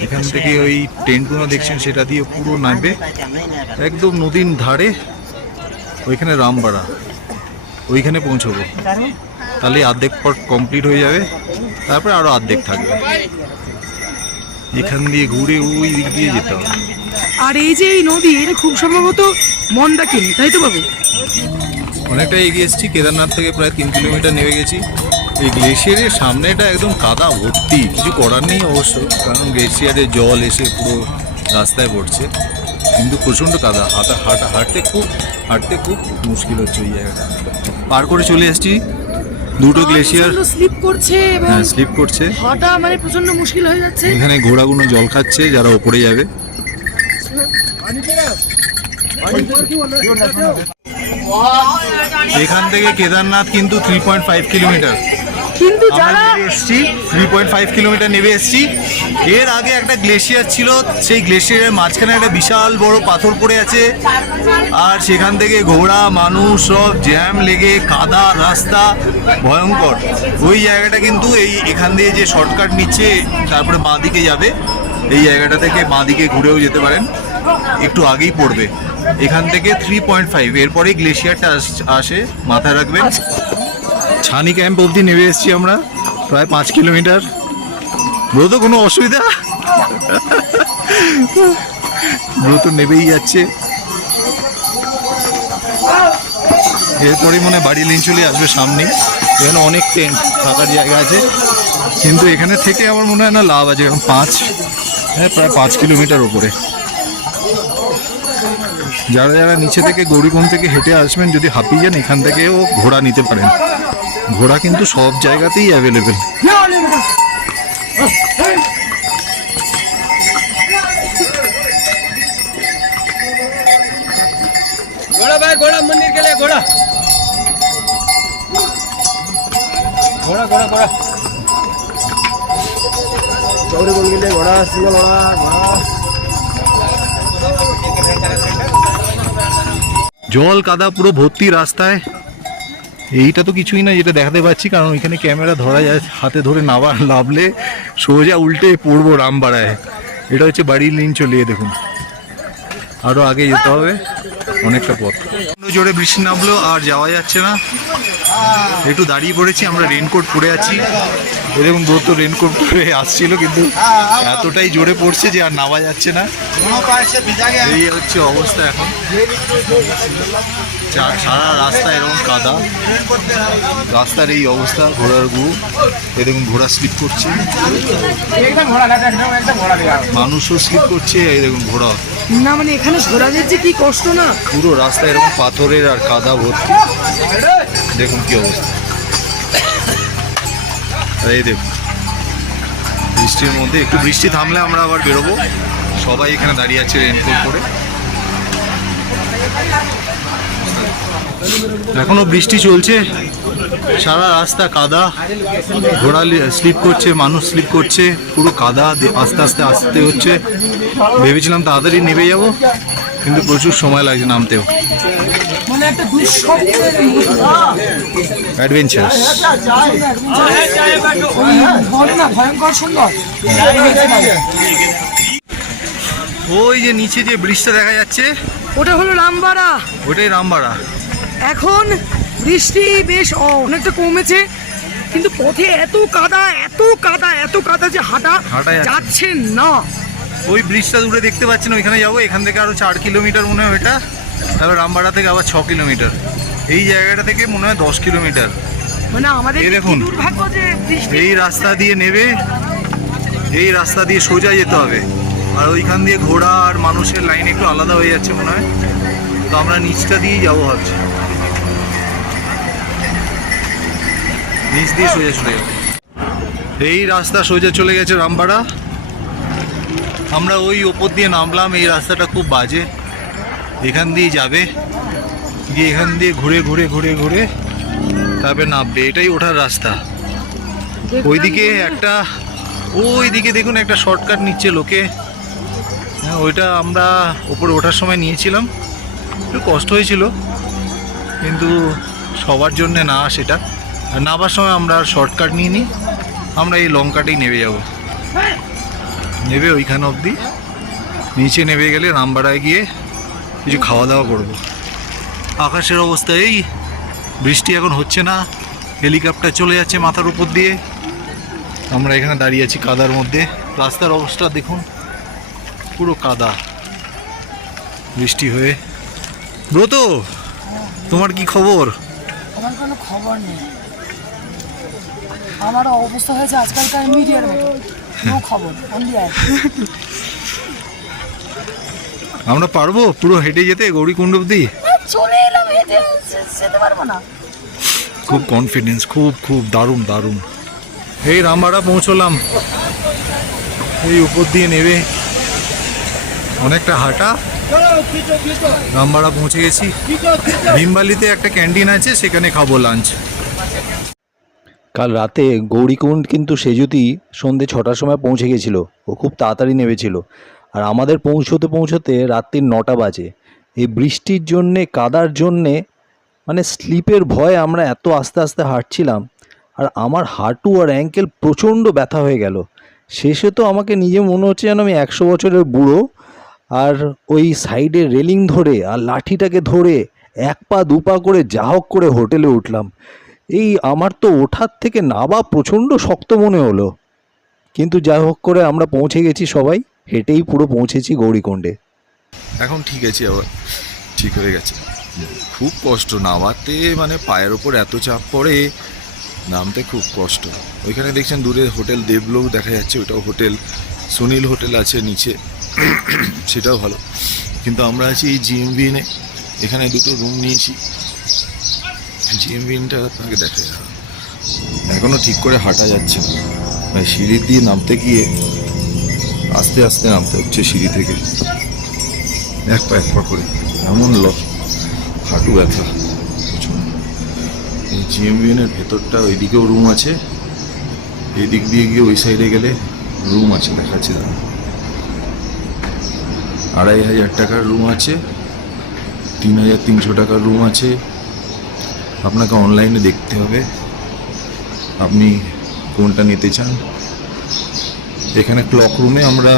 এখান থেকে ওই টেন্টগুলো দেখছেন সেটা দিয়ে পুরো নামবে একদম নদীর ধারে। ওইখানে রামপাড়া, ওইখানে পৌঁছবো। তাহলে অর্ধেক পথ কমপ্লিট হয়ে যাবে, তারপরে আরও অর্ধেক থাকবে। এখান দিয়ে ঘুরে ওই দিক দিয়ে যেতে হবে। আর এই যে এই নদী, এটা খুব সম্ভবত মন্দাকিনী, তাই তো বাবু? অনেকটা এগিয়ে এসেছি, কেদারনাথ থেকে প্রায় 3 কিলোমিটার নেমে গেছি। এই গ্লেশিয়ারের সামনেটা একদম কাদা ভর্তি, কিছু করার নেই অবশ্য, কারণ গ্লেশিয়ারের জল এসে পুরো রাস্তায় পড়ছে, কিন্তু প্রচণ্ড কাদা, হাঁটতে খুব মুশকিল হচ্ছে ওই জায়গাটা। পার করে চলে এসেছি, দুটো গ্লেশিয়ার স্লিপ করছে এবং স্লিপ করছে, হাঁটা মানে প্রচন্ড মুশকিল হয়ে যাচ্ছে। এখানে ঘোড়াগুলো জল খাচ্ছে যারা ওপরে যাবে। এখান থেকে কেদারনাথ কিন্তু 3.5 কিলোমিটার, কিন্তু যারা এসছি 3.5 কিলোমিটার নেমে এসছি। এর আগে একটা গ্লেশিয়ার ছিল, সেই গ্লেশিয়ারের মাঝখানে একটা বিশাল বড় পাথর পড়ে আছে, আর সেখান থেকে ঘোড়া মানুষ সব জ্যাম লেগে কাদা রাস্তা ভয়ঙ্কর। ওই জায়গাটা কিন্তু এখান দিয়ে যে শর্টকাট নিচ্ছে তারপরে বাঁ দিকে যাবে, এই জায়গাটা থেকে বাঁ দিকে ঘুরেও যেতে পারেন, একটু আগেই পড়বে। এখান থেকে 3.5, এরপরেই গ্লেশিয়ারটা আসে, মাথায় রাখবেন। ছানি ক্যাম্প অবধি নেমে এসেছি আমরা, প্রায় 5 কিলোমিটার। ব্রত কোনো অসুবিধা? ব্রত নেবেই যাচ্ছে। এরপরই মনে বাড়ি লিন চলে আসবে সামনে, এখানে অনেক টেন্ট থাকার জায়গা আছে, কিন্তু এখানে থেকে আমার মনে হয় না লাভ আছে, কারণ প্রায় 5 কিলোমিটার উপরে। যারা নিচে থেকে গৌরীকুণ্ড থেকে হেঁটে আসবেন, যদি হাঁপিয়ে যান এখান থেকেও ঘোড়া নিতে পারেন, ঘোড়া কিন্তু সব জায়গাতেই অ্যাভেলেবেল। घोड़ा भाई, घोड़ा मंदिर के लिए घोड़ा, घोड़ा घोड़ा घोड़ा गौरी कुंड के लिए घोड़ा, सिंगल घोड़ा घोड़ा। জল কাদা পুরো ভর্তি রাস্তায়। এইটা তো কিছুই না যেটা দেখাতে পাচ্ছি, কারণ এখানে ক্যামেরা ধরা যায়, হাতে ধরে নামলে সোজা উল্টে পড়বো রামবাড়ায়। এটা হচ্ছে বাড়ি লিন চলিয়ে, দেখুন আরও আগে যেতে হবে অনেকটা পথ। জোরে বৃষ্টি নামলো আর যাওয়া যাচ্ছে না, একটু দাঁড়িয়ে পড়েছি আমরা, রেনকোট পরে আছি। এরকম তো রেনকোট পরে আসছিল, কিন্তু এতটাই জোরে পড়ছে যে আর নামা যাচ্ছে না। এই হচ্ছে অবস্থা এখন, সারা রাস্তা এরকম কাদা, রাস্তার এই অবস্থা। ঘোড়ার এরকম ঘোড়া স্লিপ করছে, মানুষও স্লিপ করছে, এই দেখুন ঘোড়া। না মানে এখানে ঘোড়াদের যে কি কষ্ট না, পুরো রাস্তা এরকম পাথরের আর কাদা ভর্তি, দেখুন কি অবস্থা। এই দেখুন বৃষ্টির মধ্যে, একটু বৃষ্টি থামলে আমরা আবার বেরোবো। সবাই এখানে দাঁড়িয়ে আছে রেনকোট পরে, এখনো বৃষ্টি চলছে, সারা রাস্তা কাদা, ঘোড়া স্লিপ করছে, মানুষ স্লিপ করছে, পুরো কাদা, আস্তে আস্তে আসতে হচ্ছে। ভেবেছিলাম তাড়াতাড়ি নেমে যাব, কিন্তু প্রচুর সময় লাগছে নামতেও। মানে একটা দুঃস্বপ্নের অ্যাডভেঞ্চার, ভয়ঙ্কর সুন্দর। ওই যে নিচে যে ব্রিজটা দেখা যাচ্ছে, ওটা হলো রামবাড়া, ওটাই রামবাড়া। এখন বৃষ্টি বেশ অনেকটা কমেছে, কিন্তু পথে এত কাদা এত কাদা এত কাদা যে হাঁটা যাচ্ছে না। ওই ব্রিজটা দূরে দেখতে পাচ্ছেন, ওইখানে যাবো। এখান থেকে আরো 4 কিলোমিটার মনে হয় ওটা, তারপর রামবাড়া থেকে আবার 6 কিলোমিটার, এই জায়গাটা থেকে মনে হয় 10 কিলোমিটার। মানে আমাদের দেখুন দুর্ভাগ্য যে এই রাস্তা দিয়ে নেবে, এই রাস্তা দিয়ে সোজা যেতে হবে, আর ওইখান দিয়ে ঘোড়া আর মানুষের লাইন একটু আলাদা হয়ে যাচ্ছে মনে হয়, তো আমরা নিচটা দিয়েই যাবো ভাবছি, নিচ দিয়ে সোজা চলে যাবো। এই রাস্তা সোজা চলে গেছে রামবাড়া, আমরা ওই ওপর দিয়ে নামলাম। এই রাস্তাটা খুব বাজে, এখান দিয়ে যাবে, গিয়ে এখান দিয়ে ঘুরে ঘুরে ঘুরে ঘুরে তারপরে নামবে, এটাই ওঠার রাস্তা। ওইদিকে একটা, ওইদিকে দেখুন একটা শর্টকাট নিচ্ছে লোকে, হ্যাঁ ওইটা আমরা ওপরে ওঠার সময় নিয়েছিলাম, একটু কষ্ট হয়েছিল, কিন্তু সবার জন্যে না সেটা। আর নামার সময় আমরা শর্টকাট নিয়ে নিই, আমরা এই লং কাটেই নেমে যাব, নেবে ওইখানে অবধি, নিচে নেমে গেলে রামবাড়ায় গিয়ে কিছু খাওয়া দাওয়া করব। আকাশের অবস্থা এই, বৃষ্টি এখন হচ্ছে না, হেলিকপ্টার চলে যাচ্ছে মাথার উপর দিয়ে। আমরা এখানে দাঁড়িয়ে আছি কাদার মধ্যে। রাস্তার অবস্থা দেখুন, পুরো কাদা বৃষ্টি হয়ে। ব্রত, তোমার কি খবর? আমার কোনো খবর নেই, আমার অবস্থা হয়েছে আজকালকার মিডিয়ার মতো, নো খবর, অনলি আর। আমরা পারবো পুরো হেঁটে যেতে গৌরীকুণ্ড অব্দি? চলে এলাম, হেঁটে যেতে পারবো না? খুব কনফিডেন্স, খুব খুব দারুণ দারুণ। এই রামবাড়া পৌঁছলাম, এই উপর দিয়ে নেবে অনেকটা হাঁটা রামবাড়া পৌঁছে গেছি। ভীমবালিতে একটা ক্যান্টিন আছে, সেখানে খাবো লাঞ্চ। কাল রাতে গৌরীকুণ্ড কিন্তু সেজুতি সন্ধে 6টার সময় পৌঁছে গেছিলো। ও খুব তাড়াতাড়ি নেমেছিল, আর আমাদের পৌঁছতে পৌঁছতে রাত্রির 9টা বাজে। এই বৃষ্টির জন্যে, কাদার জন্যে, মানে স্লিপের ভয়ে আমরা এত আস্তে আস্তে হাঁটছিলাম, আর আমার হাঁটু আর অ্যাঙ্কেল প্রচণ্ড ব্যথা হয়ে গেল। শেষে তো আমাকে নিজে মনে হচ্ছে যেন আমি 100 বছরের বুড়ো। আর ওই সাইডে রেলিং ধরে আর লাঠিটাকে ধরে 1 পা 2 পা করে যা হোক করে হোটেলে উঠলাম। এই আমার তো ওঠার থেকে নামা প্রচণ্ড শক্ত মনে হলো, কিন্তু যাই হোক করে আমরা পৌঁছে গেছি সবাই, হেঁটেই পুরো পৌঁছেছি গৌরীকুণ্ডে। এখন ঠিক আছে, আবার ঠিক হয়ে গেছে। খুব কষ্ট নামাতে, মানে পায়ের ওপর এত চাপ পড়ে, নামতে খুব কষ্ট। ওইখানে দেখছেন দূরে হোটেল দেবলোক দেখা যাচ্ছে, ওইটাও হোটেল। সুনীল হোটেল আছে নিচে, সেটাও ভালো। কিন্তু আমরা আছি এই জিএমবিএনে, এখানে 2টো রুম নিয়েছি। জিএমবিএনটা আপনাকে দেখা যাবে, এখনও ঠিক করে হাঁটা যাচ্ছে না, তাই সিঁড়ি দিয়ে নামতে গিয়ে আস্তে আস্তে নামতে হচ্ছে সিঁড়ি থেকে, 1 পা 1 পা করে। এমন হাঁটু ব্যথা প্রচুর। এই জিএমবিএনের ভেতরটা, ওইদিকেও রুম আছে, এই দিক দিয়ে গিয়ে ওই সাইডে গেলে রুম আছে, দেখাচ্ছে দাদা। 2500 টাকার রুম আছে, 3300 টাকার রুম আছে। আপনাকে অনলাইনে দেখতে হবে আপনি কোনটা নিতে চান। এখানে ক্লক রুমে আমরা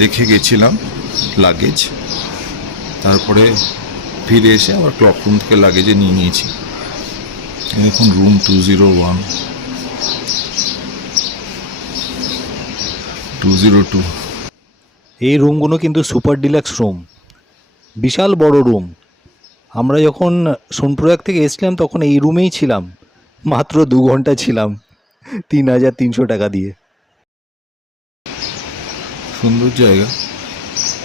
রেখে গেছিলাম লাগেজ, তারপরে ফিরে এসে আবার ক্লক রুম থেকে লাগেজে নিয়ে নিয়েছি। এখন রুম 201, 202। এই রুমগুলো কিন্তু সুপার ডিলাক্স রুম, বিশাল বড় রুম। আমরা যখন সোনপ্রয়াগ থেকে এসছিলাম তখন এই রুমেই ছিলাম, মাত্র 2 ঘন্টা ছিলাম 3300 টাকা দিয়ে। সুন্দর জায়গা,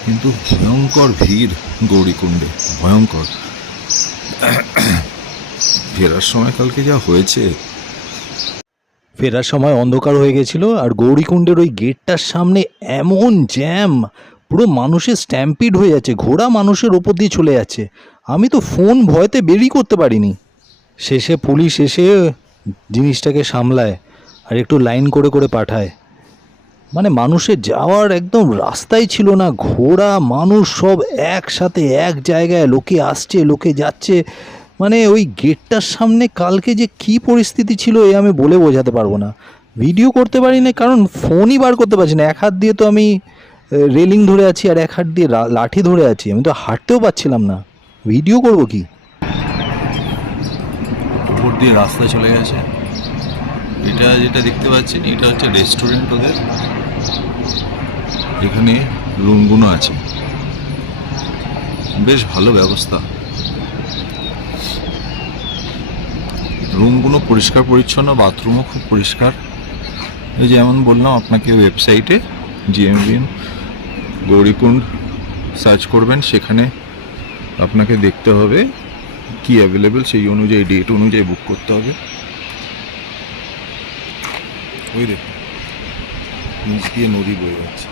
কিন্তু ভয়ঙ্কর ভিড় গৌরীকুণ্ডে, ভয়ঙ্কর। ফেরার সময় কালকে যা হয়েছে, ফেরার সময় অন্ধকার হয়ে গেছিল, আর গৌরীকুণ্ডের ওই গেটটার সামনে এমন জ্যাম, পুরো মানুষের স্ট্যাম্পিড হয়ে যাচ্ছে, ঘোড়া মানুষের ওপর দিয়ে চলে যাচ্ছে। আমি তো ফোন ভয়তে বেরই করতে পারিনি। শেষে পুলিশ এসে জিনিসটাকে সামলায় আর একটু লাইন করে করে পাঠায়। মানে মানুষের যাওয়ার একদম রাস্তাই ছিল না, ঘোড়া মানুষ সব একসাথে এক জায়গায়, লোকে আসছে লোকে যাচ্ছে। মানে ওই গেটটার সামনে কালকে যে কী পরিস্থিতি ছিল এ আমি বলে বোঝাতে পারবো না। ভিডিও করতে পারি না, কারণ ফোনই বার করতে পারছি না। 1 হাত দিয়ে তো আমি রেলিং ধরে আছি, আর 1 হাত দিয়ে লাঠি ধরে আছি, আমি তো হাঁটতেও পারছিলাম না, ভিডিও করব কি? উপর দিয়ে রাস্তা চলে গেছে। এটা যেটা দেখতে পাচ্ছেন, এটা হচ্ছে রেস্টুরেন্ট ওদের। এখানে রুমগুলো আছে, বেশ ভালো ব্যবস্থা। রুমগুলো পরিষ্কার পরিচ্ছন্ন, বাথরুমও খুব পরিষ্কার। এই যেমন বললাম আপনাকে, ওয়েবসাইটে জিএমবিএন গৌরীকুণ্ড সার্চ করবেন, সেখানে আপনাকে দেখতে হবে কি অ্যাভেলেবেল, সেই অনুযায়ী ডেট অনুযায়ী বুক করতে হবে। ওই দেখুন নিচ দিয়ে নদী বয়ে যাচ্ছে।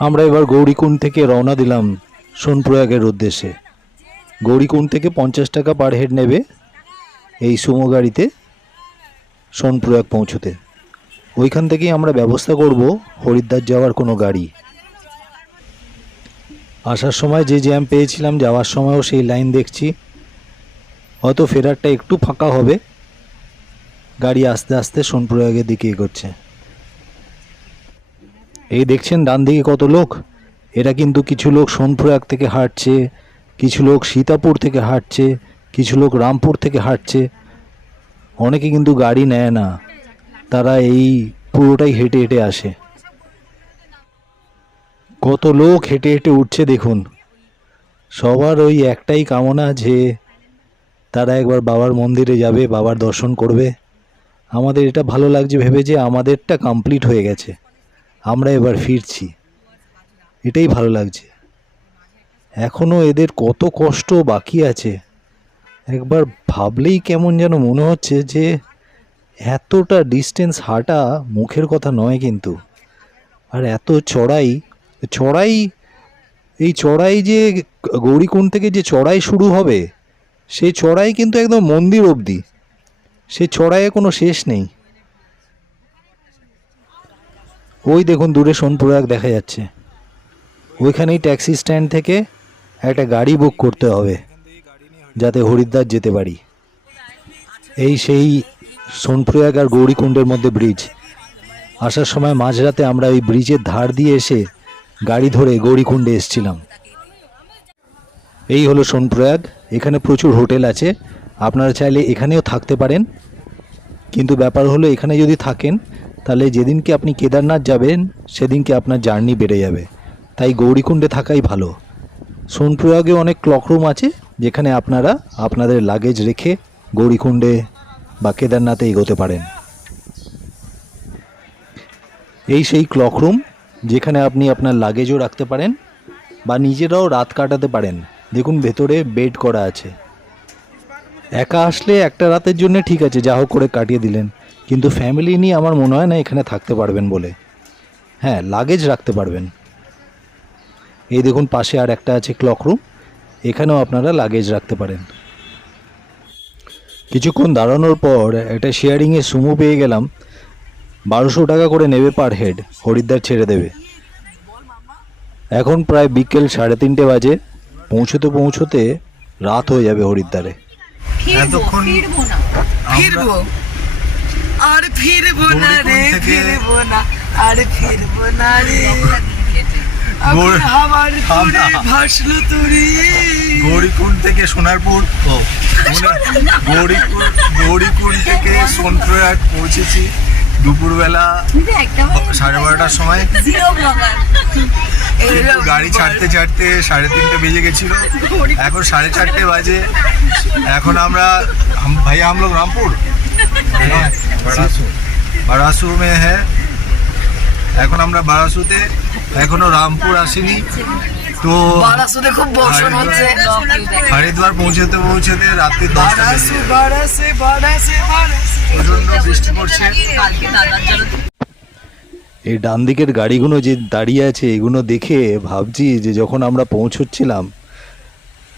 আমরা এবার গৌরীকুণ্ড থেকে রওনা দিলাম সোনপ্রয়াগের উদ্দেশ্যে। গৌরীকুণ্ড থেকে 50 টাকা পার হেড নেবে এই সুমো গাড়িতে সোনপ্রয়াগ পৌঁছতে। ওইখান থেকেই আমরা ব্যবস্থা করব হরিদ্বার যাওয়ার কোনো গাড়ি। আসার সময় যে জ্যাম পেয়েছিলাম, যাওয়ার সময়ও সেই লাইন দেখছি। হয়তো ফেরারটা একটু ফাঁকা হবে, গাড়ি আস্তে আস্তে সোনপ্রয়াগের দিকে এগোচ্ছে। এই দেখছেন ডান দিকে কত লোক। এরা কিন্তু কিছু লোক সোনপ্রয়াগ থেকে হাঁটছে, কিছু লোক সীতাপুর থেকে হাঁটছে, কিছু লোক রামপুর থেকে হাঁটছে, অনেকে কিন্তু গাড়ি নেয় না, তারা এই পুরোটাই হেঁটে হেঁটে আসে। কত লোক হেঁটে হেঁটে উঠছে দেখুন। সবার ওই একটাই কামনা যে তারা একবার বাবার মন্দিরে যাবে, বাবার দর্শন করবে। আমাদের এটা ভালো লাগছে ভেবে যে আমাদেরটা কমপ্লিট হয়ে গেছে, আমরা এবার ফিরছি, এটাই ভালো লাগছে। এখনও এদের কত কষ্ট বাকি আছে, একবার ভাবলেই কেমন যেন মনে হচ্ছে যে এতটা ডিস্টেন্স হাঁটা মুখের কথা নয় কিন্তু। আর এত চড়াই, এই চড়াই যে গৌরীকুণ্ড থেকে যে চড়াই শুরু হবে, সেই চড়াই কিন্তু একদম মন্দির অবধি, সেই চড়াইয়ে কোনো শেষ নেই। ওই দেখুন দূরে সোনপুরহাট দেখা যাচ্ছে, ওইখানেই ট্যাক্সি স্ট্যান্ড থেকে একটা গাড়ি বুক করতে হবে যাতে হরিদ্বার যেতে পারি। এই সেই সোনপ্রয়াগ আর গৌরীকুণ্ডের মধ্যে ব্রিজ। আসার সময় মাঝরাতে আমরা ওই ব্রিজের ধার দিয়ে এসে গাড়ি ধরে গৌরীকুণ্ডে এসেছিলাম। এই হলো সোনপ্রয়াগ, এখানে প্রচুর হোটেল আছে, আপনারা চাইলে এখানেও থাকতে পারেন। কিন্তু ব্যাপার হলো এখানে যদি থাকেন তাহলে যেদিনকে আপনি কেদারনাথ যাবেন সেদিনকে আপনার জার্নি বেড়ে যাবে, তাই গৌরীকুণ্ডে থাকাই ভালো। সোনপ্রয়াগে অনেক ক্লকরুম আছে যেখানে আপনারা আপনাদের লাগেজ রেখে গৌরীকুণ্ডে বা কেদারনাথে এগোতে পারেন। এই সেই ক্লকরুম যেখানে আপনি আপনার লাগেজও রাখতে পারেন বা নিজেরাও রাত কাটাতে পারেন। দেখুন ভেতরে বেড করা আছে। একা আসলে একটা রাতের জন্য ঠিক আছে, যা হোক করে কাটিয়ে দিলেন, কিন্তু ফ্যামিলি নিয়ে আমার মনে হয় না এখানে থাকতে পারবেন বলে। হ্যাঁ, লাগেজ রাখতে পারবেন। এই দেখুন পাশে আর একটা আছে ক্লকরুম, এখানেও আপনারা লাগেজ রাখতে পারেন। কিছুক্ষণ দাঁড়ানোর পর একটা শেয়ারিংয়ে সুমো পেয়ে গেলাম, 1200 টাকা করে নেবে পার হেড, হরিদ্বার ছেড়ে দেবে। এখন প্রায় বিকেল 3:30 বাজে, পৌঁছতে রাত হয়ে যাবে হরিদ্বারে। এতক্ষণ ফিরবো আর ফিরবো না রে, ফিরবো না আর ফিরবো না রে, আমার তুড়ে ভাসলো তুড়ি। গৌরীকুণ্ড থেকে সোনারপুর, গৌরীকুণ্ড থেকে সোনপ্রয়াগ পৌঁছেছি দুপুরবেলা 12:30টার সময়। গাড়ি ছাড়তে 3:30 বেজে গেছিল, এখন 4:30 বাজে। এখন আমরা ভাইয়া हम लोग रामपुर বারাসু মে হ্যাঁ, এখন আমরা বারাসুতে, এখনো রামপুর আসিনি। তো বারাসুতে খুব বর্ষণ হচ্ছে, হরিদ্বার পৌঁছতে রাত্রি 10টা বেজে যায়। বারাসে প্রচন্ড বৃষ্টি পড়ছে। এই ডান দিকের গাড়িগুলো যে দাঁড়িয়ে আছে এগুলো দেখে ভাবছি যে যখন আমরা পৌঁছচ্ছিলাম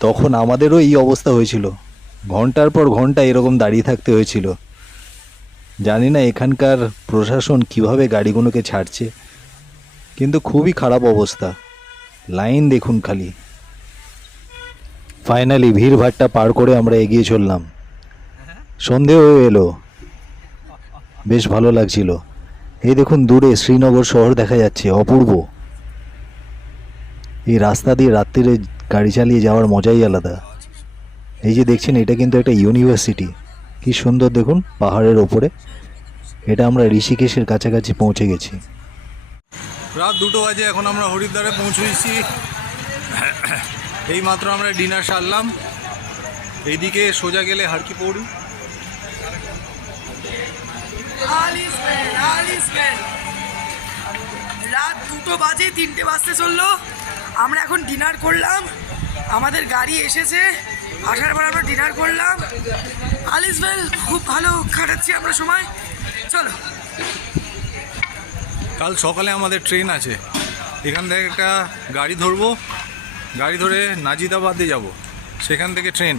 তখন আমাদেরও এই অবস্থা হয়েছিল, ঘন্টার পর ঘন্টা এরকম দাঁড়িয়ে থাকতে হয়েছিল। জানি না এখানকার প্রশাসন কিভাবে গাড়িগুলোকে ছাড়ছে, কিন্তু খুবই খারাপ অবস্থা। লাইন দেখুন খালি। ফাইনালি ভিড়ভাট্টা পার করে আমরা এগিয়ে চললাম। সন্ধে হয়ে এলো, বেশ ভালো লাগছিল। এই দেখুন দূরে শ্রীনগর শহর দেখা যাচ্ছে, অপূর্ব। এই রাস্তা দিয়ে রাত্রিরে গাড়ি চালিয়ে যাওয়ার মজাই আলাদা। এই যে দেখছেন এটা কিন্তু একটা ইউনিভার্সিটি, কি সুন্দর দেখুন পাহাড়ের ওপরে। এটা আমরা ঋষিকেশের কাছাকাছি পৌঁছে গেছি। রাত 2টো বাজে, এখন আমরা হরিদ্বারে পৌঁছেছি। এই মাত্র আমরা ডিনার সারলাম। এইদিকে সোজা গেলে হারকি পৌড়ি। রাত 2টো বাজে, 3টে বাজতে চললো। আমরা এখন ডিনার করলাম, আমাদের গাড়ি এসেছে, আসার পর আমরা ডিনার করলাম। আলিসবেল খুব ভালো কাটাচ্ছি আমরা সময়। চলো, কাল সকালে আমাদের ট্রেন আছে, এখান থেকে একটা গাড়ি ধরবো, গাড়ি ধরে নাজিদাবাদে যাব, সেখান থেকে ট্রেন।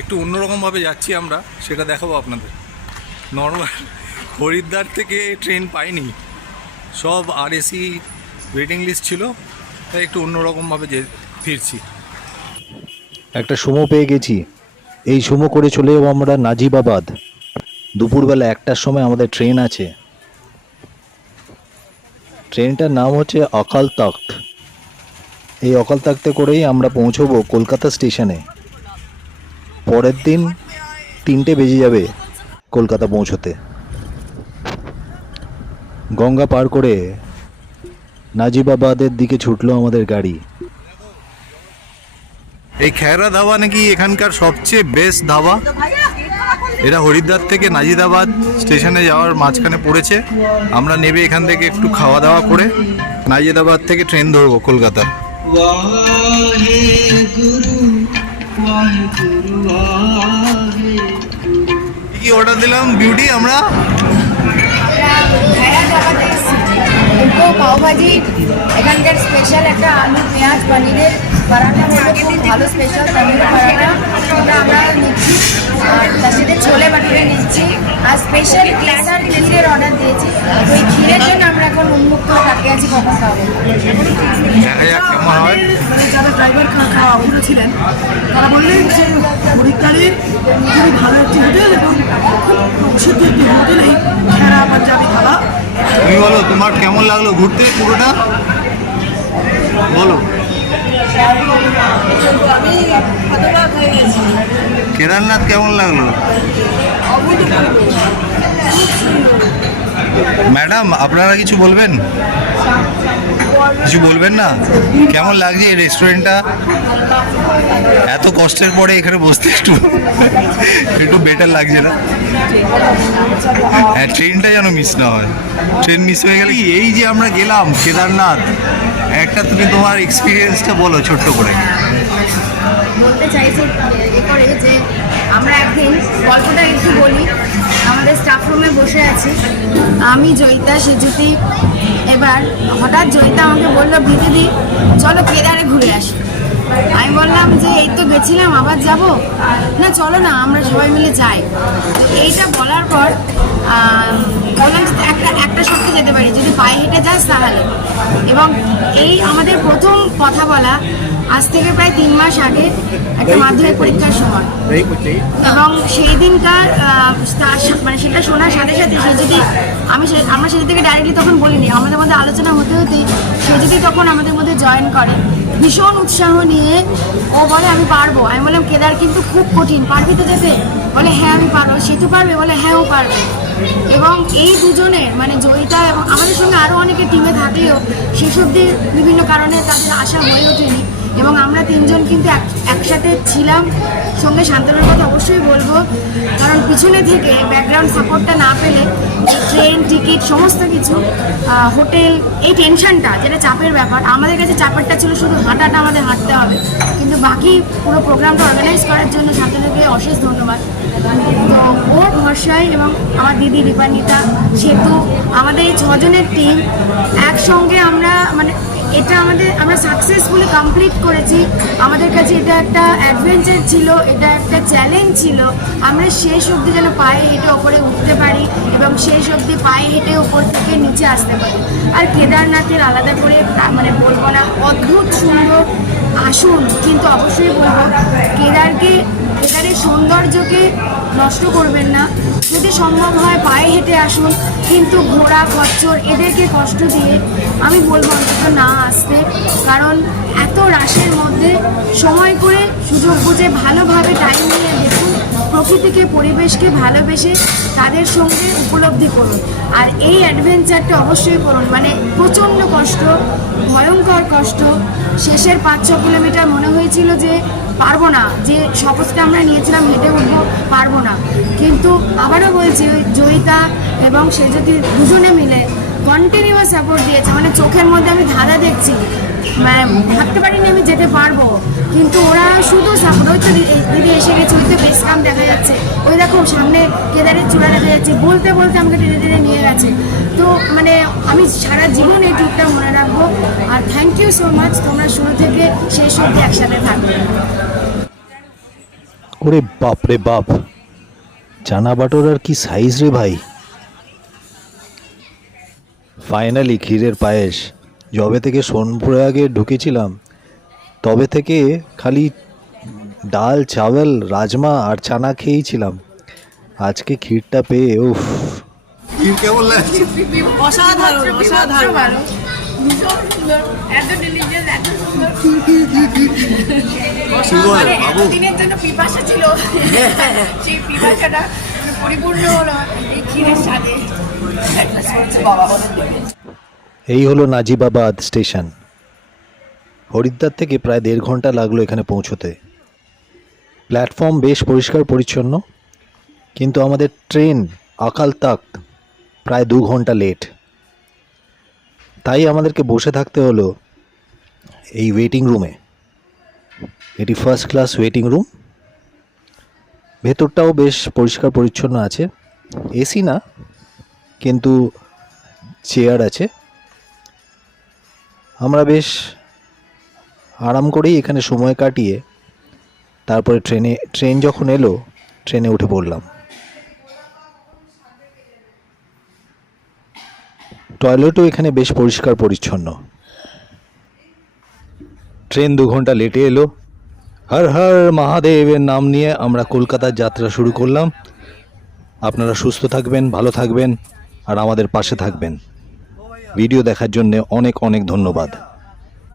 একটু অন্যরকমভাবে যাচ্ছি আমরা, সেটা দেখাবো আপনাদের। নর্মাল হরিদ্বার থেকে ট্রেন পাইনি, সব আরএসি ওয়েটিং লিস্ট ছিল, তাই একটু অন্যরকমভাবে ফিরছি। একটা সুমো পেয়ে গেছি, এই সুমো করে চলে যাবো আমরা নাজিবাবাদ। দুপুরবেলা 1টার সময় আমাদের ট্রেন আছে। ট্রেনটার নাম হচ্ছে অকাল তখ্ত। এই অকাল তখ্তে করেই আমরা পৌঁছবো কলকাতা স্টেশনে। পরের দিন 3টে বেজে যাবে কলকাতা পৌঁছতে। গঙ্গা পার করে নাজিবাবাদের দিকে ছুটলো আমাদের গাড়ি। এই খেরা ধাবা নাকি এখানকার সবচেয়ে বেস্ট ধাবা। এটা হরিদ্বার থেকে নাজিদাবাদ স্টেশনে যাওয়ার মাঝখানে পড়েছে। আমরা নেবে এখান থেকে একটু খাওয়া দাওয়া করে নাজিদাবাদ থেকে ট্রেন ধরবো কলকাতার। কি অর্ডার দিলাম বিউটি আমরা? দুটো পাওভাজি, এখানকার স্পেশাল একটা আলু পেঁয়াজ পনিরের পরাঠা হলো খুব ভালো স্পেশাল তামিল পরাঠা, ওটা আমরা নিচ্ছি। আর তার সাথে ছোলে বাটুরে নিচ্ছি। আর স্পেশাল গ্লাসার ক্ষীরের অর্ডার দিয়েছি। ওই ক্ষীরের জন্য আমরা এখন উন্মুক্ত তাকিয়ে আছি কখন খাবো। দেখা যাক কেমন হয়। মানে যারা ড্রাইভার খাওয়া ওগুলো ছিলেন তারা বললেন যে হরিদ্বারের খুবই ভালো একটি হোটেল এবং খুব প্রসিদ্ধ একটি হোটেলেই খেরা পাঞ্জাবি ধাবা। তুমি বলো তোমার কেমন লাগলো ঘুরতে পুরোটা বলো। আমি হতবাক হয়ে গেছি। কেদারনাথ কেমন লাগলো? ম্যাডাম আপনারা কিছু বলবেন? কিছু বলবেন না? কেমন লাগছে এই রেস্টুরেন্টটা? এত কষ্টের পরে এখানে বসতে একটু একটু বেটার লাগছে না? হ্যাঁ, ট্রেনটা যেন মিস না হয়। ট্রেন মিস হয়ে গেলে এই যে আমরা গেলাম কেদারনাথ, একটা তুমি তোমার এক্সপিরিয়েন্সটা বলো ছোট্ট করে। বলতে চাইছি এ করে যে আমরা একদিন গল্পটা একটু বলি। আমাদের স্টাফ রুমে বসে আছি, আমি জয়িতা সেজুতি। এবার হঠাৎ জয়িতা আমাকে বললো দিদি চলো কেদারে ঘুরে আসি। আমি বললাম যে এই তো গেছিলাম আবার যাব না, চলো না আমরা সবাই মিলে যাই। এইটা বলার পর বললাম যে একটা সত্যি যেতে পারি যদি পায়ে হেঁটে যাস তাহলে। এবং এই আমাদের প্রথম কথা বলা আজ থেকে প্রায় 3 মাস আগে একটা মাধ্যমিক পরীক্ষার সময়। এবং সেই দিনকার মানে সেটা শোনার সাথে সাথে সে যদি আমরা সেটা থেকে ডাইরেক্টলি তখন বলিনি, আমাদের মধ্যে আলোচনা হতে হতেই সে যদি তখন আমাদের মধ্যে জয়েন করে ভীষণ উৎসাহ নিয়ে ও বলে আমি পারবো। আমি বললাম কেদার কিন্তু খুব কঠিন, পারবি তো যেতে? বলে হ্যাঁ আমি পারবো। সেতু পারবে? বলে হ্যাঁ ও পারবে। এবং এই দুজনের মানে জয়িতা এবং আমাদের সঙ্গে আরও অনেকে টিমে থাকলেও শেষ অবধি বিভিন্ন কারণে তাদের আশা হয়ে ওঠেনি। এবং আমরা 3 জন কিন্তু একসাথে ছিলাম। সঙ্গে শান্তনুর কথা অবশ্যই বলবো, কারণ পিছনে থেকে ব্যাকগ্রাউন্ড সাপোর্টটা না পেলে ট্রেন টিকিট সমস্ত কিছু হোটেল এই টেনশনটা যেটা চাপের ব্যাপার, আমাদের কাছে চাপেরটা ছিল শুধু হাঁটাটা, আমাদের হাঁটতে হবে। কিন্তু বাকি পুরো প্রোগ্রামটা অর্গানাইজ করার জন্য শান্তনুকে অশেষ ধন্যবাদ। তো ওর ভরসায় এবং আমার দিদি রিপানিতা সেতু আমাদের এই 6 জনের টিম একসঙ্গে আমরা মানে এটা আমরা সাকসেসফুলি কমপ্লিট করেছি। আমাদের কাছে এটা একটা অ্যাডভেঞ্চার ছিল, এটা একটা চ্যালেঞ্জ ছিল। আমরা শেষ অবধি যেন পায়ে হেঁটে ওপরে উঠতে পারি এবং শেষ অবধি পায়ে হেঁটে ওপর থেকে নিচে আসতে পারি। আর কেদারনাথের আলাদা করে মানে বলবো না, অদ্ভুত সুন্দর আসুন, কিন্তু অবশ্যই বলবো কেদারের সৌন্দর্যকে নষ্ট করবেন না। যদি সম্ভব হয় পায়ে হেঁটে আসুন, কিন্তু ঘোড়া খচ্চর এদেরকে কষ্ট দিয়ে আমি বলবো অন্তত না আসতে। কারণ এত রাশের মধ্যে সময় করে সুযোগ বুঝে ভালোভাবে টাইম নিয়ে দেখুন, প্রকৃতিকে পরিবেশকে ভালোবেসে তাদের সঙ্গে উপলব্ধি করুন। আর এই অ্যাডভেঞ্চারটা অবশ্যই করুন, মানে প্রচণ্ড কষ্ট, ভয়ঙ্কর কষ্ট। শেষের 5-6 কিলোমিটার মনে হয়েছিল যে পারবো না, যে শপথটা আমরা নিয়েছিলাম হেঁটে উঠবো, পারবো না। কিন্তু আবারও বলছি ওই জয়িতা এবং সে যদি দুজনে মিলে কন্টিনিউয়াস সাপোর্ট দিয়েছে, মানে চোখের মধ্যে আমি ধাঁধা দেখছি, মানে ভাবতে পারিনি আমি যেতে পারবো। কিন্তু ওরা শুধু সাপোর্ট, ওই তো দিদি এসে গেছে, ওই তো বেশ কাম দেখা যাচ্ছে, ওই দেখো সামনে কেদারের চূড়া দেখা যাচ্ছে, বলতে বলতে আমাকে টেনে টেনে নিয়ে গেছে। তো মানে আমি সারা জীবন এই ট্রিপটা মনে রাখবো। আর থ্যাংক ইউ সো মাচ, তোমরা শুরু থেকে শেষ অবধি একসাথে থাকবে। ওরে বাপ রে বাপ, চানা বাটোরার কি সাইজ রে ভাই। ফাইনালি ক্ষীরের পায়েস। যবে থেকে সোনপ্রয়াগে ঢুকেছিলাম তবে থেকে খালি ডাল চাওয়াল রাজমা আর চানা খেয়েছিলাম। আজকে ক্ষীরটা পেয়ে উফ, কেমন লাগছে? অসাধারণ অসাধারণ। ভীষণ সুন্দর, এত ডেলিশিয়াস, এত সুন্দর। মানে এতদিনের জন্য পিপাসা ছিল, সেই পিপাসাটা মানে পরিপূর্ণ হলো এই ক্ষীরের স্বাদে। এই হলো নাজিবাবাদ স্টেশন। হরিদ্বার থেকে প্রায় 1.5 ঘন্টা লাগলো এখানে পৌঁছতে। প্ল্যাটফর্ম বেশ পরিষ্কার পরিচ্ছন্ন, কিন্তু আমাদের ট্রেন আকাল তাক্ত প্রায় 2 ঘন্টা লেট। তাই আমাদেরকে বসে থাকতে হলো এই ওয়েটিং রুমে। এটি ফার্স্ট ক্লাস ওয়েটিং রুম। ভেতরটাও বেশ পরিষ্কার পরিচ্ছন্ন আছে, এসি না কিন্তু চেয়ার আছে। আমরা বেশ আরাম করেই এখানে সময় কাটিয়ে তারপরে ট্রেন যখন এলো ট্রেনে উঠে পড়লাম। টয়লেটও এখানে বেশ পরিষ্কার পরিচ্ছন্ন। ট্রেন 2 ঘন্টা লেটে এলো। হর হর মহাদেবের নাম নিয়ে আমরা কলকাতার যাত্রা শুরু করলাম। আপনারা সুস্থ থাকবেন, ভালো থাকবেন আর আমাদের পাশে থাকবেন। ভিডিও দেখার জন্য অনেক অনেক ধন্যবাদ।